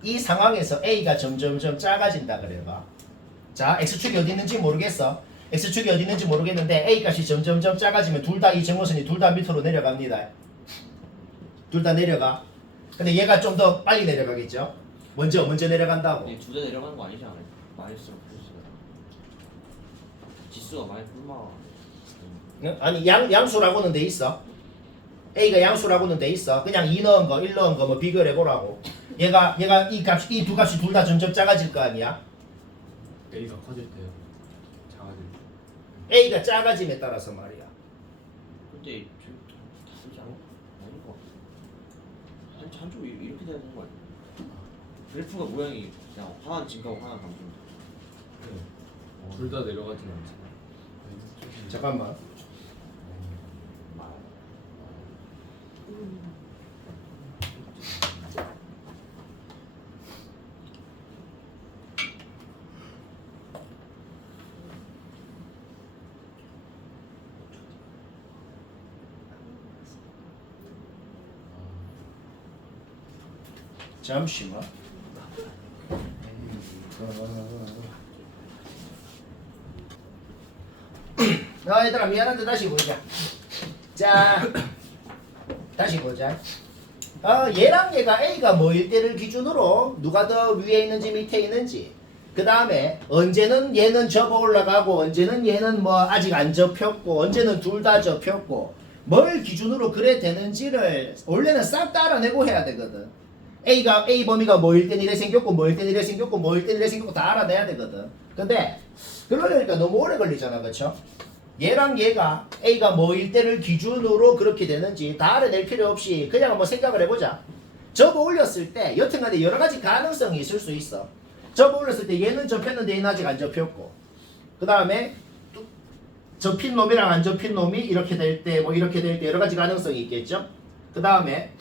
이 상황에서 A가 점점점 작아진다 그래봐. 자, X축이 어디 있는지 모르겠어. X축이 어디 있는지 모르겠는데 A 값이 점점점 작아지면 둘 다 이 정호선이 둘 다 밑으로 내려갑니다. 둘 다 내려가. 근데 얘가 좀 더 빨리 내려가겠죠? 먼저 내려간다고. 둘 다 내려가는 거 아니지 않아요? 마이너스로 플러스가. 지수가 많이 불마. 응? 아니 양수라고는 돼 있어. A가 양수라고는 돼 있어. 그냥 2 넣은 거, 1 넣은 거 뭐 비교를 해보라고. 얘가 이 두 값이 둘 다 점점 작아질 거 아니야? A가 커질 때요. 작아질 때. A가 작아짐에 따라서 말이야. 근데 다르지 않아? 아닌 거 같아. 한쪽 이렇게 되는 거 아니야? 그래프가 모양이 그냥 하나는 증가하고 하나는 감소인데. 네. 둘 다 내려가진 않잖아. 잠깐만. 잠시만. 얘들아 미안한데 다시 보자. 자, 다시 보자. 얘랑 얘가 A가 뭐일 때를 기준으로 누가 더 위에 있는지 밑에 있는지, 그 다음에 언제는 얘는 접어 올라가고 언제는 얘는 뭐 아직 안 접혔고 언제는 둘 다 접혔고 뭘 기준으로 그래 되는지를 원래는 싹 다 알아내고 해야 되거든. A 범위가 뭐일 땐 이래 생겼고 뭐일 땐 이래 생겼고 뭐일 땐 이래 생겼고 다 알아내야 되거든. 근데 그러려니까 너무 오래 걸리잖아, 그쵸? 얘랑 얘가 A가 뭐일 때를 기준으로 그렇게 되는지 다 알아낼 필요 없이 그냥 뭐 생각을 해보자. 접어 올렸을 때 여튼간에 여러 가지 가능성이 있을 수 있어. 접어 올렸을 때 얘는 접혔는데 얘는 아직 안 접혔고, 그 다음에 접힌 놈이랑 안 접힌 놈이 이렇게 될 때 뭐 이렇게 될 때 여러 가지 가능성이 있겠죠. 그 다음에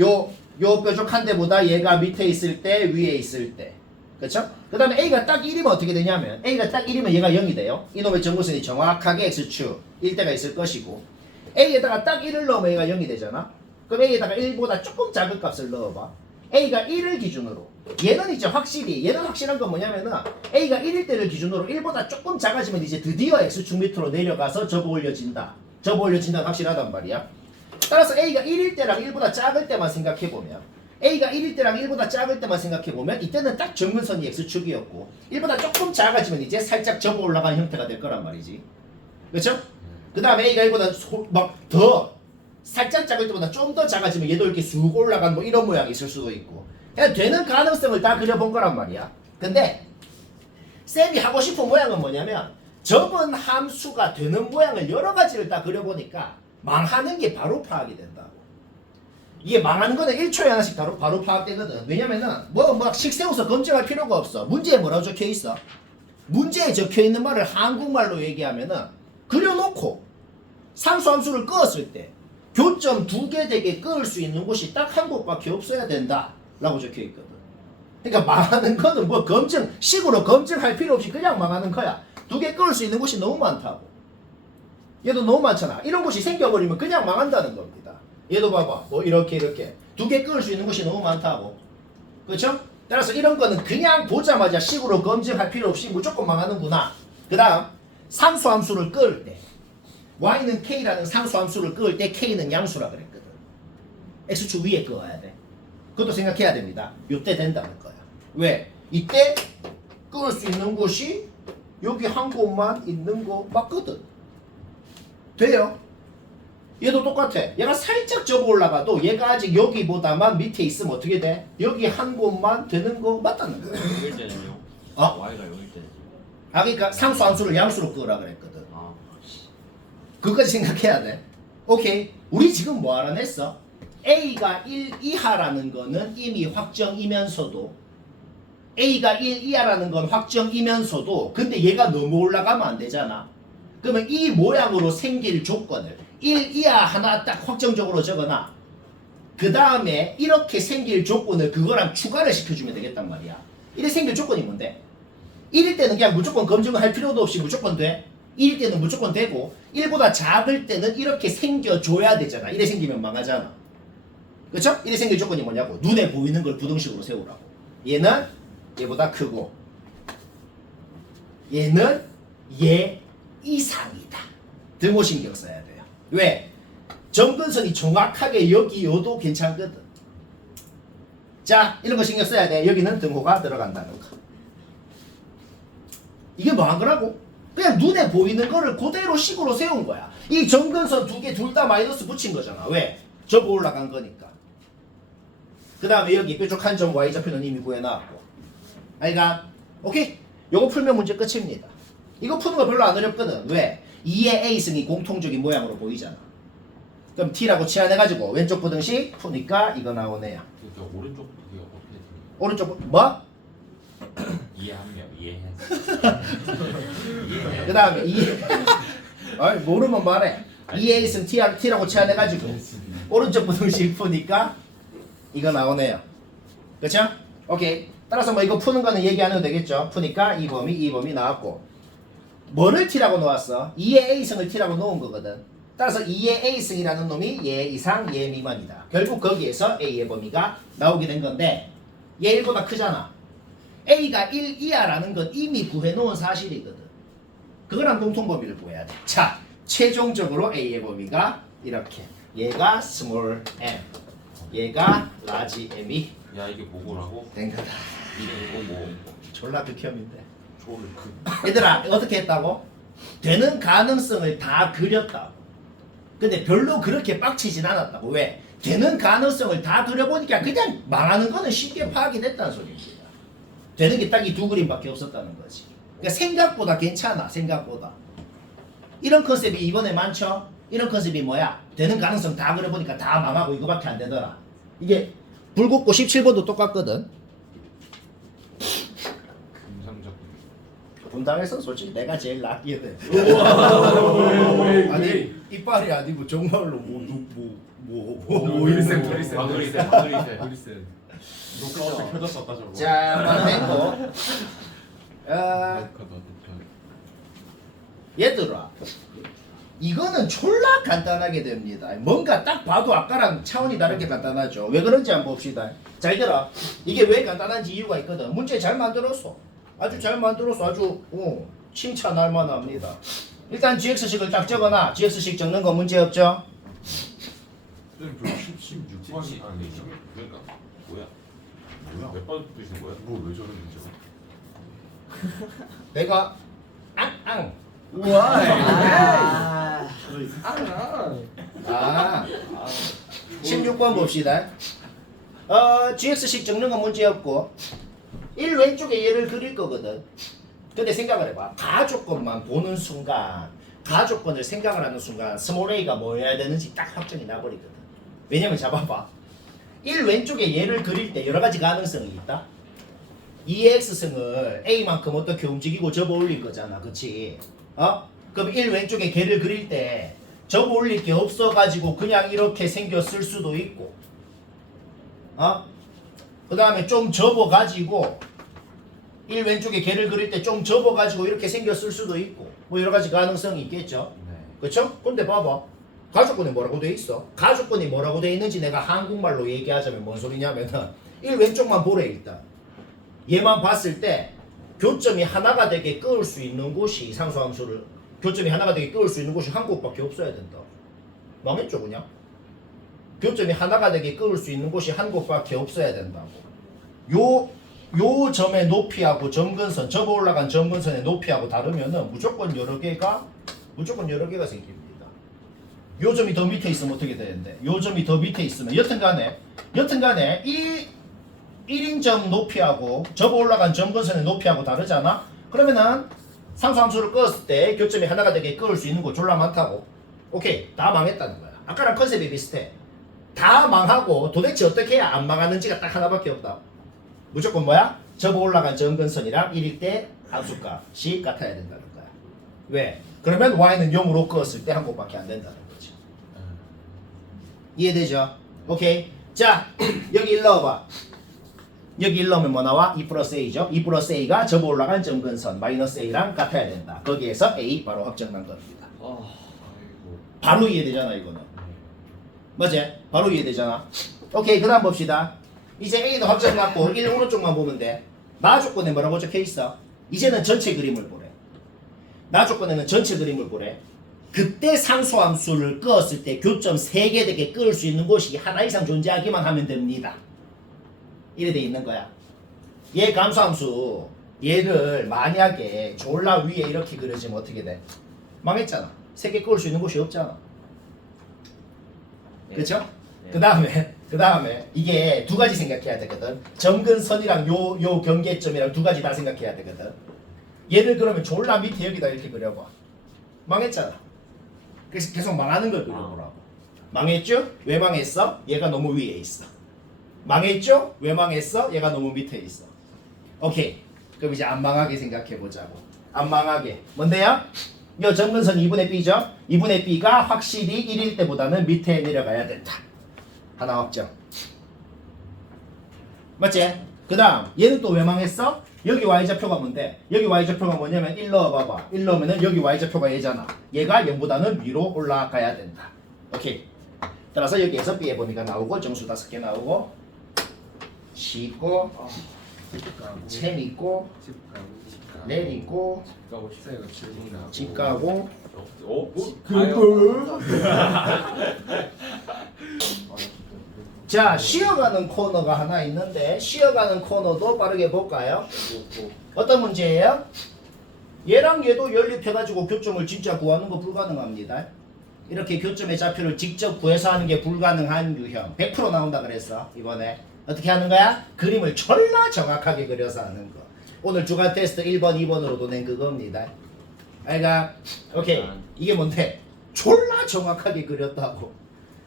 요 뾰족한 데보다 얘가 밑에 있을 때 위에 있을 때, 그쵸? 그 다음에 A가 딱 1이면 어떻게 되냐면 A가 딱 1이면 얘가 0이 돼요. 이놈의 정구선이 정확하게 X축 1대가 있을 것이고, A에다가 딱 1을 넣으면 얘가 0이 되잖아. 그럼 A에다가 1보다 조금 작은 값을 넣어봐. A가 1을 기준으로, 얘는 이제 확실히, 얘는 확실한 건 뭐냐면은 A가 1일 때를 기준으로 1보다 조금 작아지면 이제 드디어 X축 밑으로 내려가서 접어 올려진다. 접어 올려진다는 확실하단 말이야. 따라서 A가 1일 때랑 1보다 작을 때만 생각해보면, A가 1일 때랑 1보다 작을 때만 생각해보면 이때는 딱 정근선이 X축이었고 1보다 조금 작아지면 이제 살짝 접어 올라가는 형태가 될 거란 말이지. 그렇죠? 그 다음에 A가 1보다 막 더 살짝 작을 때보다 좀 더 작아지면 얘도 이렇게 쑥 올라간 뭐 이런 모양이 있을 수도 있고, 그냥 되는 가능성을 다 그려본 거란 말이야. 근데 쌤이 하고 싶은 모양은 뭐냐면 접은 함수가 되는 모양을 여러 가지를 다 그려보니까 망하는 게 바로 파악이 된다고. 이게 망하는 거는 1초에 하나씩 바로 파악되거든. 왜냐면은 뭐 식세워서 검증할 필요가 없어. 문제에 뭐라고 적혀 있어? 문제에 적혀 있는 말을 한국말로 얘기하면은 그려놓고 상수함수를 끄었을 때 교점 2개 되게 끄을 수 있는 곳이 딱 한 곳밖에 없어야 된다 라고 적혀 있거든. 그러니까 망하는 거는 뭐 식으로 검증할 필요 없이 그냥 망하는 거야. 2개 끄을 수 있는 곳이 너무 많다고. 얘도 너무 많잖아. 이런 곳이 생겨버리면 그냥 망한다는 겁니다. 얘도 봐봐. 뭐 이렇게 2개 끄을 수 있는 곳이 너무 많다고. 그렇죠? 따라서 이런 거는 그냥 보자마자 식으로 검증할 필요 없이 무조건 망하는구나. 그 다음 상수함수를 끄을 때 y는 k라는 상수함수를 끄을 때 k는 양수라 그랬거든. x축 위에 끄어야 돼. 그것도 생각해야 됩니다. 요때 된다는 거야. 왜? 이때 끄을 수 있는 곳이 여기 한 곳만 있는 거 맞거든. 돼요? 얘도 똑같아. 얘가 살짝 접어 올라가도 얘가 아직 여기보다만 밑에 있으면 어떻게 돼? 여기 한 곳만 되는 거 맞다는 거야. 0일 때는요? 어? Y가 0일 때는. 그러니까 상수함수를 양수로 끄라 그랬거든. 아, 그것까지 생각해야 돼. 오케이. 우리 지금 뭐 알아냈어? A가 1 이하라는 거는 이미 확정이면서도, A가 1 이하라는 건 확정이면서도 근데 얘가 너무 올라가면 안 되잖아. 그러면 이 모양으로 생길 조건을 1 이하 하나 딱 확정적으로 적어놔. 그 다음에 이렇게 생길 조건을 그거랑 추가를 시켜주면 되겠단 말이야. 이래 생길 조건이 뭔데? 1일 때는 그냥 무조건 검증을 할 필요도 없이 무조건 돼. 1일 때는 무조건 되고 1보다 작을 때는 이렇게 생겨줘야 되잖아. 이래 생기면 망하잖아. 그쵸? 이래 생길 조건이 뭐냐고. 눈에 보이는 걸 부등식으로 세우라고. 얘는 얘보다 크고 얘는 얘 이상이다. 등호 신경 써야 돼요. 왜? 점근선이 정확하게 여기 요도 괜찮거든. 자, 이런 거 신경 써야 돼. 여기는 등호가 들어간다는 거. 이게 뭐 한 거라고? 그냥 눈에 보이는 거를 그대로 식으로 세운 거야. 이 점근선 두 개 둘 다 마이너스 붙인 거잖아. 왜? 접어 올라간 거니까. 그 다음에 여기 뾰족한 점 y좌표는 이미 구해놨고. 그러니까 오케이? 요거 풀면 문제 끝입니다. 이거 푸는 거 별로 안 어렵거든. 왜? 2의 a승이 공통적인 모양으로 보이잖아. 그럼 t라고 치환해가지고 왼쪽 부등식 푸니까 이거 나오네요. 저 오른쪽 그게 어떻게 돼요? 오른쪽 뭐? 이해합니다. 이해해. 그 다음에 2 아니 모르면 말해. 2a승 t라고 치환해가지고 오른쪽 부등식 푸니까 이거 나오네요. 그쵸? 오케이. 따라서 뭐 이거 푸는 거는 얘기 안 해도 되겠죠. 푸니까 이 범위 나왔고 뭐를 t라고 놓았어? 2의 a승을 t라고 놓은 거거든. 따라서 2의 a승이라는 놈이 얘 이상 얘 미만이다. 결국 거기에서 a의 범위가 나오게 된 건데 얘 1보다 크잖아. a가 1 이하라는 건 이미 구해놓은 사실이거든. 그거랑 공통범위를 구해야 돼. 자, 최종적으로 a의 범위가 이렇게 얘가 small m 얘가 large m이 야 이게 뭐고라고? 된 거다. 이게 뭐 졸라 극혐인데. 조를 그 얘들아 어떻게 했다고? 되는 가능성을 다 그렸다고. 근데 별로 그렇게 빡치진 않았다고. 왜? 되는 가능성을 다 그려보니까 그냥 망하는 거는 쉽게 파악이 됐다는 소리입니다. 되는 게 딱 이 두 그림밖에 없었다는 거지. 그러니까 생각보다 괜찮아. 생각보다. 이런 컨셉이 이번에 많죠? 이런 컨셉이 뭐야? 되는 가능성 다 그려보니까 다 망하고 이거밖에 안 되더라. 이게 불곱고 17번도 똑같거든. 금상적. 분당에서 솔직히 내가 제일 낫게 돼. 왜? 아니 이빨이 아니고 정말로 도리쌤 녹화부터 켜졌었다 저거. 자, 한번 했고. 얘들아, 이거는 졸라 간단하게 됩니다. 뭔가 딱 봐도 아까랑 차원이 다르게 간단하죠. 왜 그런지 한번 봅시다. 잘 들어. 이게 왜 간단한지 이유가 있거든. 문제 잘 만들었어. 아주 잘 만들었어. 아주 칭찬할 만합니다. 일단 gx식을 딱 적어놔. gx식 적는 거 문제 없죠? 쌤, 저 16번이 아니죠? 그러니까 뭐야? 몇번 뜨신 거야? 뭐왜 저러는 거죠? 내가 앙앙. 아, 16번 봅시다. gx식 적는 건 문제 없고 1 왼쪽에 얘를 그릴 거거든. 근데 생각을 해봐. 가조건만 보는 순간, 가조건을 생각을 하는 순간 스몰 a가 뭐여야 되는지 딱 확정이 나버리거든. 왜냐면 잡아봐. 1 왼쪽에 얘를 그릴 때 여러 가지 가능성이 있다. 2x승을 a만큼 어떻게 움직이고 접어 올릴 거잖아. 그치? 그럼 1 왼쪽에 걔를 그릴 때 접어 올릴 게 없어가지고 그냥 이렇게 생겼을 수도 있고, 그 다음에 좀 접어가지고 1 왼쪽에 걔를 그릴 때 좀 접어가지고 이렇게 생겼을 수도 있고, 뭐 여러 가지 가능성이 있겠죠. 네. 그쵸? 근데 봐봐. 가족권이 뭐라고 돼 있어? 가족권이 뭐라고 돼 있는지 내가 한국말로 얘기하자면 뭔 소리냐면은 1 왼쪽만 보래 일단. 얘만 봤을 때 교점이 하나가 되게 끄을 수 있는 곳이 상수함수를 교점이 하나가 되게 끄을 수 있는 곳이 한 곳밖에 없어야 된다. 망했죠 그냥? 교점이 하나가 되게 끄을 수 있는 곳이 한 곳밖에 없어야 된다고. 요 점의 높이하고 점근선, 접어 올라간 점근선의 높이하고 다르면은 무조건 여러 개가 생깁니다. 요 점이 더 밑에 있으면 어떻게 되는데? 요 점이 더 밑에 있으면 여튼간에 이 1인점 높이하고 접어 올라간 점근선의 높이하고 다르잖아? 그러면은 상수함수를 끄었을 때 교점이 하나가 되게 끄을 수 있는 곳 졸라 많다고. 오케이, 다 망했다는 거야. 아까랑 컨셉이 비슷해. 다 망하고 도대체 어떻게 해야 안 망하는지가 딱 하나밖에 없다. 무조건 뭐야? 접어 올라간 점근선이랑 1일 때 함수값이 같아야 된다는 거야. 왜? 그러면 y는 0으로 끄었을 때 한 곳밖에 안 된다는 거지. 이해되죠? 오케이. 자, 여기 일 넣어봐. 여기 1 넣으면 뭐 나와? 2 플러스 a죠. 2 플러스 a가 접어 올라간 점근선 마이너스 a랑 같아야 된다. 거기에서 a 바로 확정난 겁니다. 아이고. 바로 이해되잖아 이거는. 맞지? 바로 이해되잖아. 오케이, 그 다음 봅시다. 이제 A는 확정 났고 1 오른쪽만 보면 돼. 나 조건에 뭐라고 적혀 있어? 이제는 전체 그림을 보래. 나 조건에는 전체 그림을 보래. 그때 상수함수를 끄었을 때 교점 3개 되게 끄을 수 있는 곳이 하나 이상 존재하기만 하면 됩니다. 이래 돼 있는 거야. 얘 감수함수 얘를 만약에 졸라 위에 이렇게 그려지면 어떻게 돼? 망했잖아. 3개 끄을 수 있는 곳이 없잖아. 네. 그쵸? 네. 그 다음에 이게 두 가지 생각해야 되거든. 점근선이랑 요 경계점이랑 두 가지 다 생각해야 되거든. 얘를 그러면 졸라 밑에 여기다 이렇게 그려봐. 망했잖아. 그래서 계속 망하는 걸 그려보라고. 망했죠? 왜 망했어? 얘가 너무 위에 있어. 망했죠? 왜 망했어? 얘가 너무 밑에 있어. 오케이. 그럼 이제 안 망하게 생각해보자고. 안 망하게. 뭔데요? 요 점근선 2분의 b죠? 2분의 b가 확실히 1일 때보다는 밑에 내려가야 된다. 하나 확정. 맞지? 그 다음 얘는 또 왜 망했어? 여기 y좌표가 뭔데? 여기 y좌표가 뭐냐면 1 넣어봐봐. 1 넣으면은 여기 y좌표가 얘잖아. 얘가 0보다는 위로 올라가야 된다. 오케이. 따라서 여기에서 b의 범위가 나오고 정수 5개 나오고 시 있고 챔 있고 렐 있고 가고 싶어요. 집 가고 자 쉬어가는 코너가 하나 있는데 쉬어가는 코너도 빠르게 볼까요? 어떤 문제예요? 얘랑 얘도 연립해가지고 교점을 진짜 구하는 거 불가능합니다. 이렇게 교점의 좌표를 직접 구해서 하는 게 불가능한 유형 100% 나온다 그랬어. 이번에 어떻게 하는 거야? 그림을 졸라 정확하게 그려서 하는 거. 오늘 주간 테스트 1번 2번으로도 낸 그겁니다. 아이가 오케이. 이게 뭔데? 졸라 정확하게 그렸다고.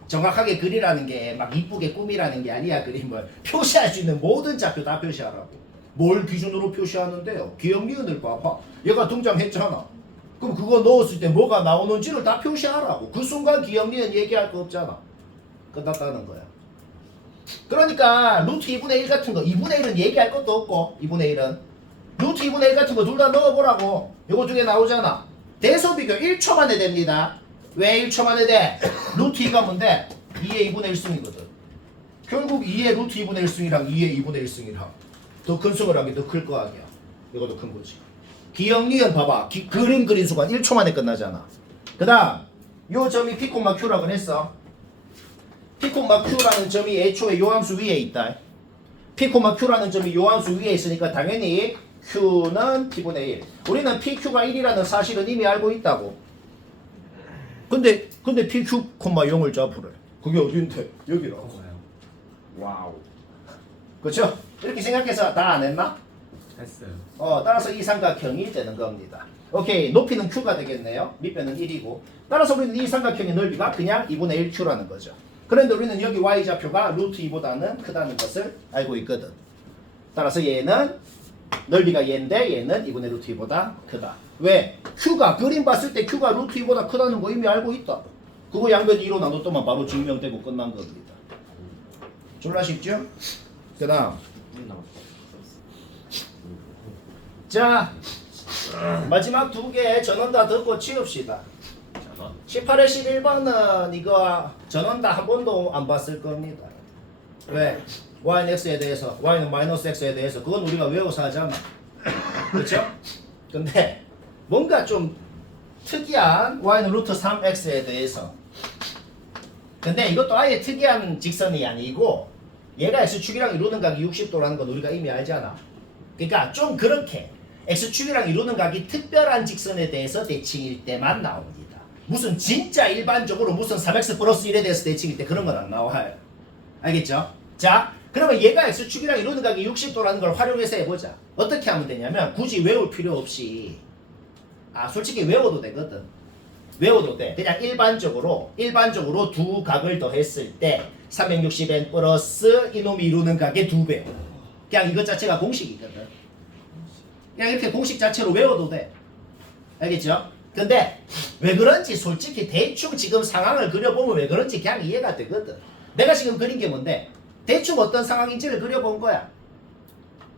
정확하게 그리라는 게 막 이쁘게 꾸미라는 게 아니야. 그림을 표시할 수 있는 모든 좌표 다 표시하라고. 뭘 기준으로 표시하는데요? 기억 니은을 봐봐. 얘가 등장했잖아. 그럼 그거 넣었을 때 뭐가 나오는지를 다 표시하라고. 그 순간 기억 니은 얘기할 거 없잖아. 끝났다는 거야. 그러니까 루트 2분의 1 같은 거 2분의 1은 얘기할 것도 없고 2분의 1은 루트 2분의 1 같은 거 둘 다 넣어보라고. 요거 두 개 나오잖아. 대소비교 1초 만에 됩니다. 왜 1초 만에 돼? 루트 2가 뭔데? 2의 2분의 1승이거든. 결국 2의 루트 2분의 1승이랑 2의 2분의 1승이랑 더 큰 승을 하게 더 클 거 아니야. 이것도 큰 거지. 기억 니은 봐봐. 그림 그린 순간 1초 만에 끝나잖아. 그 다음 요 점이 P, Q라 그랬어. P, Q라는 점이 애초에 요 함수 위에 있다. P, Q라는 점이 요 함수 위에 있으니까 당연히 Q는 P분의 1. 우리는 PQ가 1이라는 사실은 이미 알고 있다고. 근데 PQ, 0을 잡으래. 그게 어딘데? 여기라고. 와우. 그렇죠? 이렇게 생각해서 다 안 했나? 했어요. 따라서 이 삼각형이 되는 겁니다. 오케이. 높이는 Q가 되겠네요. 밑변은 1이고. 따라서 우리는 이 삼각형의 넓이가 그냥 2분의 1Q라는 거죠. 그런데 우리는 여기 Y좌표가 루트 2보다는 크다는 것을 알고 있거든. 따라서 얘는 넓이가 얘인데 얘는 2분의 루트 2보다 크다. 왜? Q가 그림 봤을 때 Q가 루트 2보다 크다는 거 이미 알고 있다. 그거 양변 2로 나눴더만 바로 증명되고 끝난 겁니다. 졸라 쉽죠? 그 다음 자 마지막 두 개 전원 다 듣고 치웁시다. 18에 11번은 이거 전원 다 한 번도 안 봤을 겁니다. 왜? y는 x에 대해서 y는 마이너스 x에 대해서 그건 우리가 외워서 하잖아. 그렇죠? 근데 뭔가 좀 특이한 y는 루트 3x에 대해서 근데 이것도 아예 특이한 직선이 아니고 얘가 x축이랑 이루는 각이 60도라는 건 우리가 이미 알잖아. 그러니까 좀 그렇게 x축이랑 이루는 각이 특별한 직선에 대해서 대칭일 때만 나옵니다. 무슨 진짜 일반적으로 무슨 3x 플러스 1에 대해서 대칭일 때 그런 건 안 나와요. 알겠죠? 자 그러면 얘가 x축이랑 이루는 각이 60도라는 걸 활용해서 해보자. 어떻게 하면 되냐면 굳이 외울 필요 없이 솔직히 외워도 되거든. 외워도 돼. 그냥 일반적으로 두 각을 더했을 때 360n 플러스 이놈이 이루는 각의 2배. 그냥 이것 자체가 공식이거든. 그냥 이렇게 공식 자체로 외워도 돼. 알겠죠? 근데 왜 그런지 솔직히 대충 지금 상황을 그려보면 왜 그런지 그냥 이해가 되거든. 내가 지금 그린 게 뭔데? 대충 어떤 상황인지를 그려본 거야.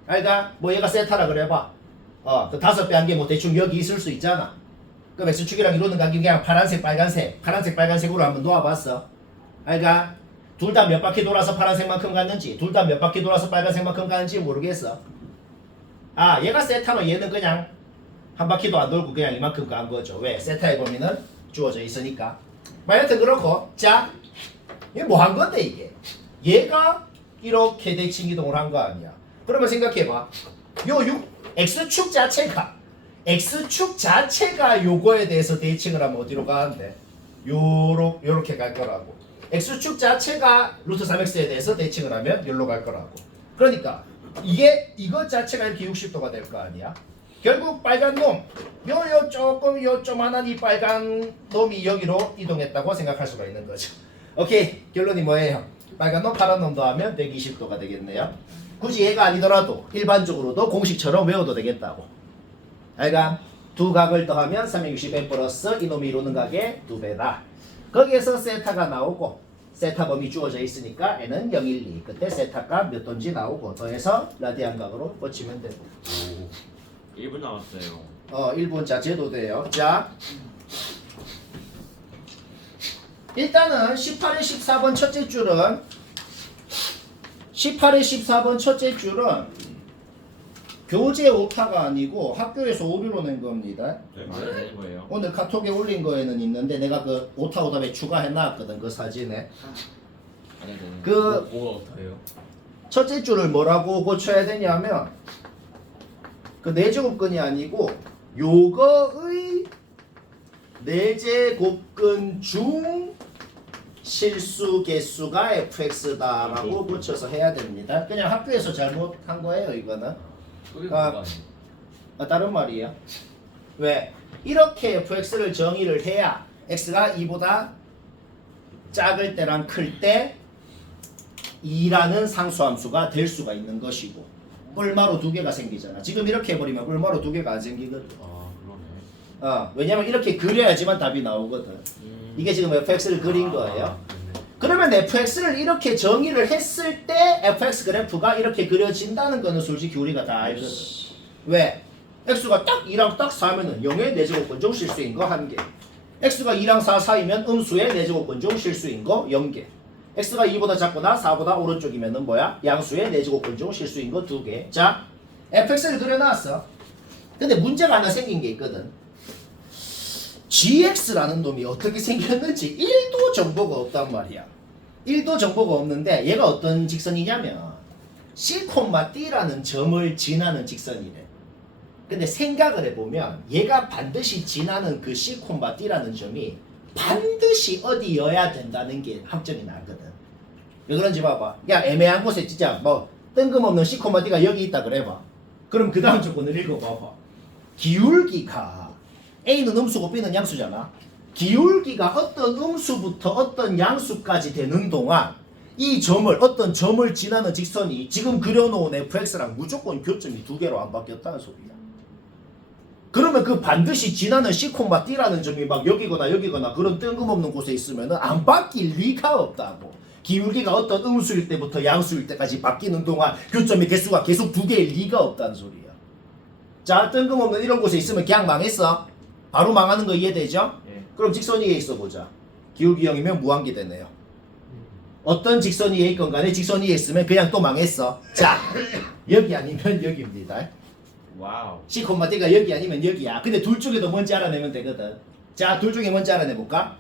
그러니까 뭐 얘가 세타라 그래봐. 그 5배 한 게 뭐 대충 여기 있을 수 있잖아. 그럼 x축이랑 이루는 각이 그냥 파란색 빨간색으로 한번 놓아봤어. 그러니까 둘 다 몇 바퀴 돌아서 파란색만큼 갔는지 둘 다 몇 바퀴 돌아서 빨간색만큼 가는지 모르겠어. 아 얘가 세타면 얘는 그냥 한 바퀴도 안 돌고 그냥 이만큼 간 거죠. 왜? 세타의 범위는 주어져 있으니까. 여하튼 그렇고 자 이게 뭐 한 건데 이게 얘가 이렇게 대칭 이동을 한 거 아니야. 그러면 생각해봐. X축 자체가 요거에 대해서 대칭을 하면 어디로 가는데? 요렇게 갈 거라고. X축 자체가 루트 3X에 대해서 대칭을 하면 여기로 갈 거라고. 그러니까 이것 자체가 이렇게 60도가 될 거 아니야. 결국 빨간 놈 요 조그만한 이 빨간 놈이 여기로 이동했다고 생각할 수가 있는 거죠. 오케이 결론이 뭐예요? 빨간 놈 파란 놈 더하면 120도가 되겠네요. 굳이 얘가 아니더라도 일반적으로도 공식처럼 외워도 되겠다고. 그러니까 두 각을 더하면 360n 플러스 이놈이 이루는 각의 2배다. 거기에서 세타가 나오고 세타 범위 주어져 있으니까 n은 0, 1, 2 그때 세타가 몇 도인지 나오고 더해서 라디안 각으로 꽂히면 되고. 1분 남았어요. 1분 자제도 돼요. 자 일단은 18에 14번 첫째 줄은 18에 14번 첫째 줄은 교재 오타가 아니고 학교에서 오류로 낸 겁니다. 말해도 되는 거예요. 오늘 카톡에 올린 거에는 있는데 내가 그 오타 오답에 추가해 놨거든 그 사진에. 말해도 되는 그 뭐가 어때요? 첫째 줄을 뭐라고 고쳐야 되냐면 그 4제곱근이 아니고 요거의 4제곱근 중 실수 개수가 fx다라고 고쳐서 해야 됩니다. 그냥 학교에서 잘못한 거예요 이거는. 그게 아, 뭐가 다른 말이에요. 왜? 이렇게 fx를 정의를 해야 x가 2보다 작을 때랑 클 때 2라는 상수함수가 될 수가 있는 것이고 뿔마로 두 개가 생기잖아. 지금 이렇게 해버리면 뿔마로 두 개가 안 생기거든. 아 그러네. 왜냐면 이렇게 그려야지만 답이 나오거든. 이게 지금 fx를 그린 거예요. 그러네. 그러면 fx를 이렇게 정의를 했을 때 fx 그래프가 이렇게 그려진다는 거는 솔직히 우리가 다 알거든. 왜? x가 딱 2랑 딱 4면은 0의 4제곱근 중 실수인 거 1개. x가 2랑 4 사이면 음수의 4제곱근 중 실수인 거 0개. x가 2보다 작거나 4보다 오른쪽이면은 뭐야? 양수의 4제곱근 중 실수인 거 2개. 자, fx를 그려놨어. 근데 문제가 하나 생긴 게 있거든. gx라는 놈이 어떻게 생겼는지 1도 정보가 없단 말이야. 1도 정보가 없는데 얘가 어떤 직선이냐면 C, D라는 점을 지나는 직선이래. 근데 생각을 해보면 얘가 반드시 지나는 그 C, D라는 점이 반드시 어디여야 된다는 게 함정이 나거든. 왜 그런지 봐봐. 야 애매한 곳에 진짜 뭐 뜬금없는 C, D가 여기 있다 그래봐. 그럼 그 다음 조건을 읽어봐봐. 기울기가 A는 음수고 B는 양수잖아. 기울기가 어떤 음수부터 어떤 양수까지 되는 동안 이 점을 어떤 점을 지나는 직선이 지금 그려놓은 fx랑 무조건 교점이 2개로 안 바뀌었다는 소리야. 그러면 그 반드시 지나는 C, D라는 점이 막 여기거나 그런 뜬금없는 곳에 있으면 안 바뀔 리가 없다고. 기울기가 어떤 음수일 때부터 양수일 때까지 바뀌는 동안 교점의 개수가 계속 2개일 리가 없다는 소리야. 자, 뜬금없는 이런 곳에 있으면 그냥 망했어. 바로 망하는 거 이해되죠? 예. 그럼 직선이 A에 있어 보자. 기울기 0이면 무한기 되네요. 어떤 직선이 A일 건 간에 직선이 A에 있으면 그냥 또 망했어. 자, 여기 아니면 여기입니다. 와우. C, D가 여기 아니면 여기야. 근데 둘 중에도 뭔지 알아내면 되거든. 자, 둘 중에 뭔지 알아내볼까?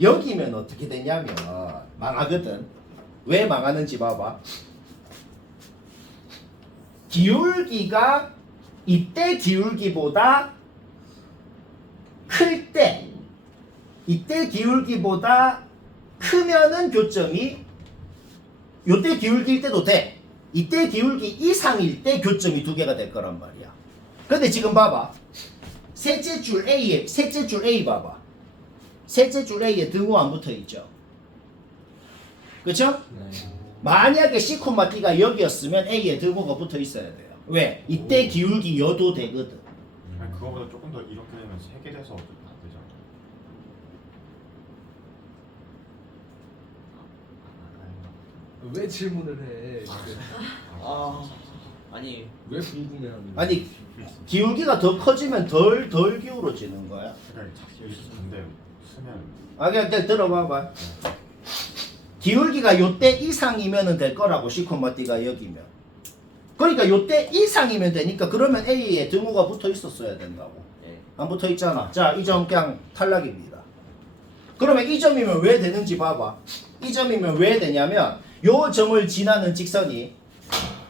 여기면 어떻게 되냐면 망하거든. 왜 망하는지 봐봐. 기울기가 이때 기울기보다 클 때, 이때 기울기보다 크면은 교점이 요때 기울기일 때도 돼. 이때 기울기 이상일 때 교점이 2개가 될 거란 말이야. 근데 지금 봐봐. 셋째 줄 A 봐봐. 셋째 줄 A에 등호 안 붙어 있죠. 그쵸? 네. 만약에 C, D가 여기였으면 A에 등호가 붙어 있어야 돼요. 왜? 이때 기울기 여도 되거든. 아니 그거보다 조금 더 이렇게 되면 3개 돼서 어떻게 안 되잖아. 왜 질문을 해? 아니 왜 궁금해하는 거야? 아니 기울기가 더 커지면 덜 기울어지는 거야. 그러니까 여기 근데 쓰면 그냥 들어봐봐. 기울기가 요때 이상이면 될 거라고 시콤마띠가 여기면. 그러니까 요때 이상이면 되니까 그러면 A에 등호가 붙어 있었어야 된다고. 네. 안 붙어 있잖아. 자, 이 점 그냥 탈락입니다. 그러면 이 점이면 왜 되는지 봐봐. 이 점이면 왜 되냐면 요 점을 지나는 직선이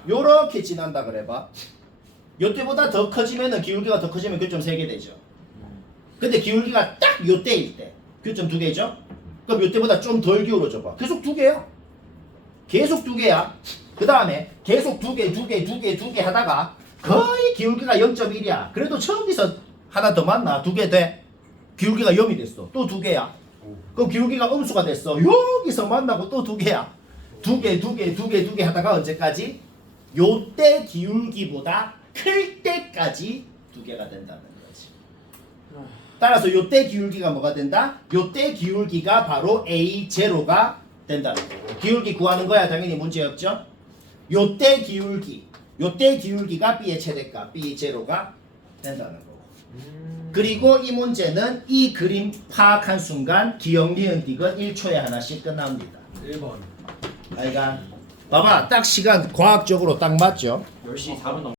요렇게 지난다 그래봐. 요때보다 더 커지면은 기울기가 더 커지면 교점 3개 되죠. 근데 기울기가 딱 요때일 때 교점 2개죠? 그럼 요때보다 좀 덜 기울어져 봐. 계속 2개야. 계속 2개야. 그 다음에 계속 2개 하다가 거의 기울기가 0.1이야. 그래도 처음에서 하나 더 맞나? 2개 돼. 기울기가 0이 됐어. 또 2개야. 그럼 기울기가 음수가 됐어. 여기서 만나고 또 2개야. 2개 하다가 언제까지? 요때 기울기보다 클 때까지 2개가 된다는 거지. 따라서 요때 기울기가 뭐가 된다? 요때 기울기가 바로 A0가 된다는 거고. 기울기 구하는 거야 당연히 문제 없죠? 요때 기울기가 B의 최대값 B0가 된다는 거고. 그리고 이 문제는 이 그림 파악한 순간 기억, 니은, 디귿 1초에 하나씩 끝납니다. 1번. 아이가 봐봐 딱 시간 과학적으로 딱 맞죠? 10시 4분 넘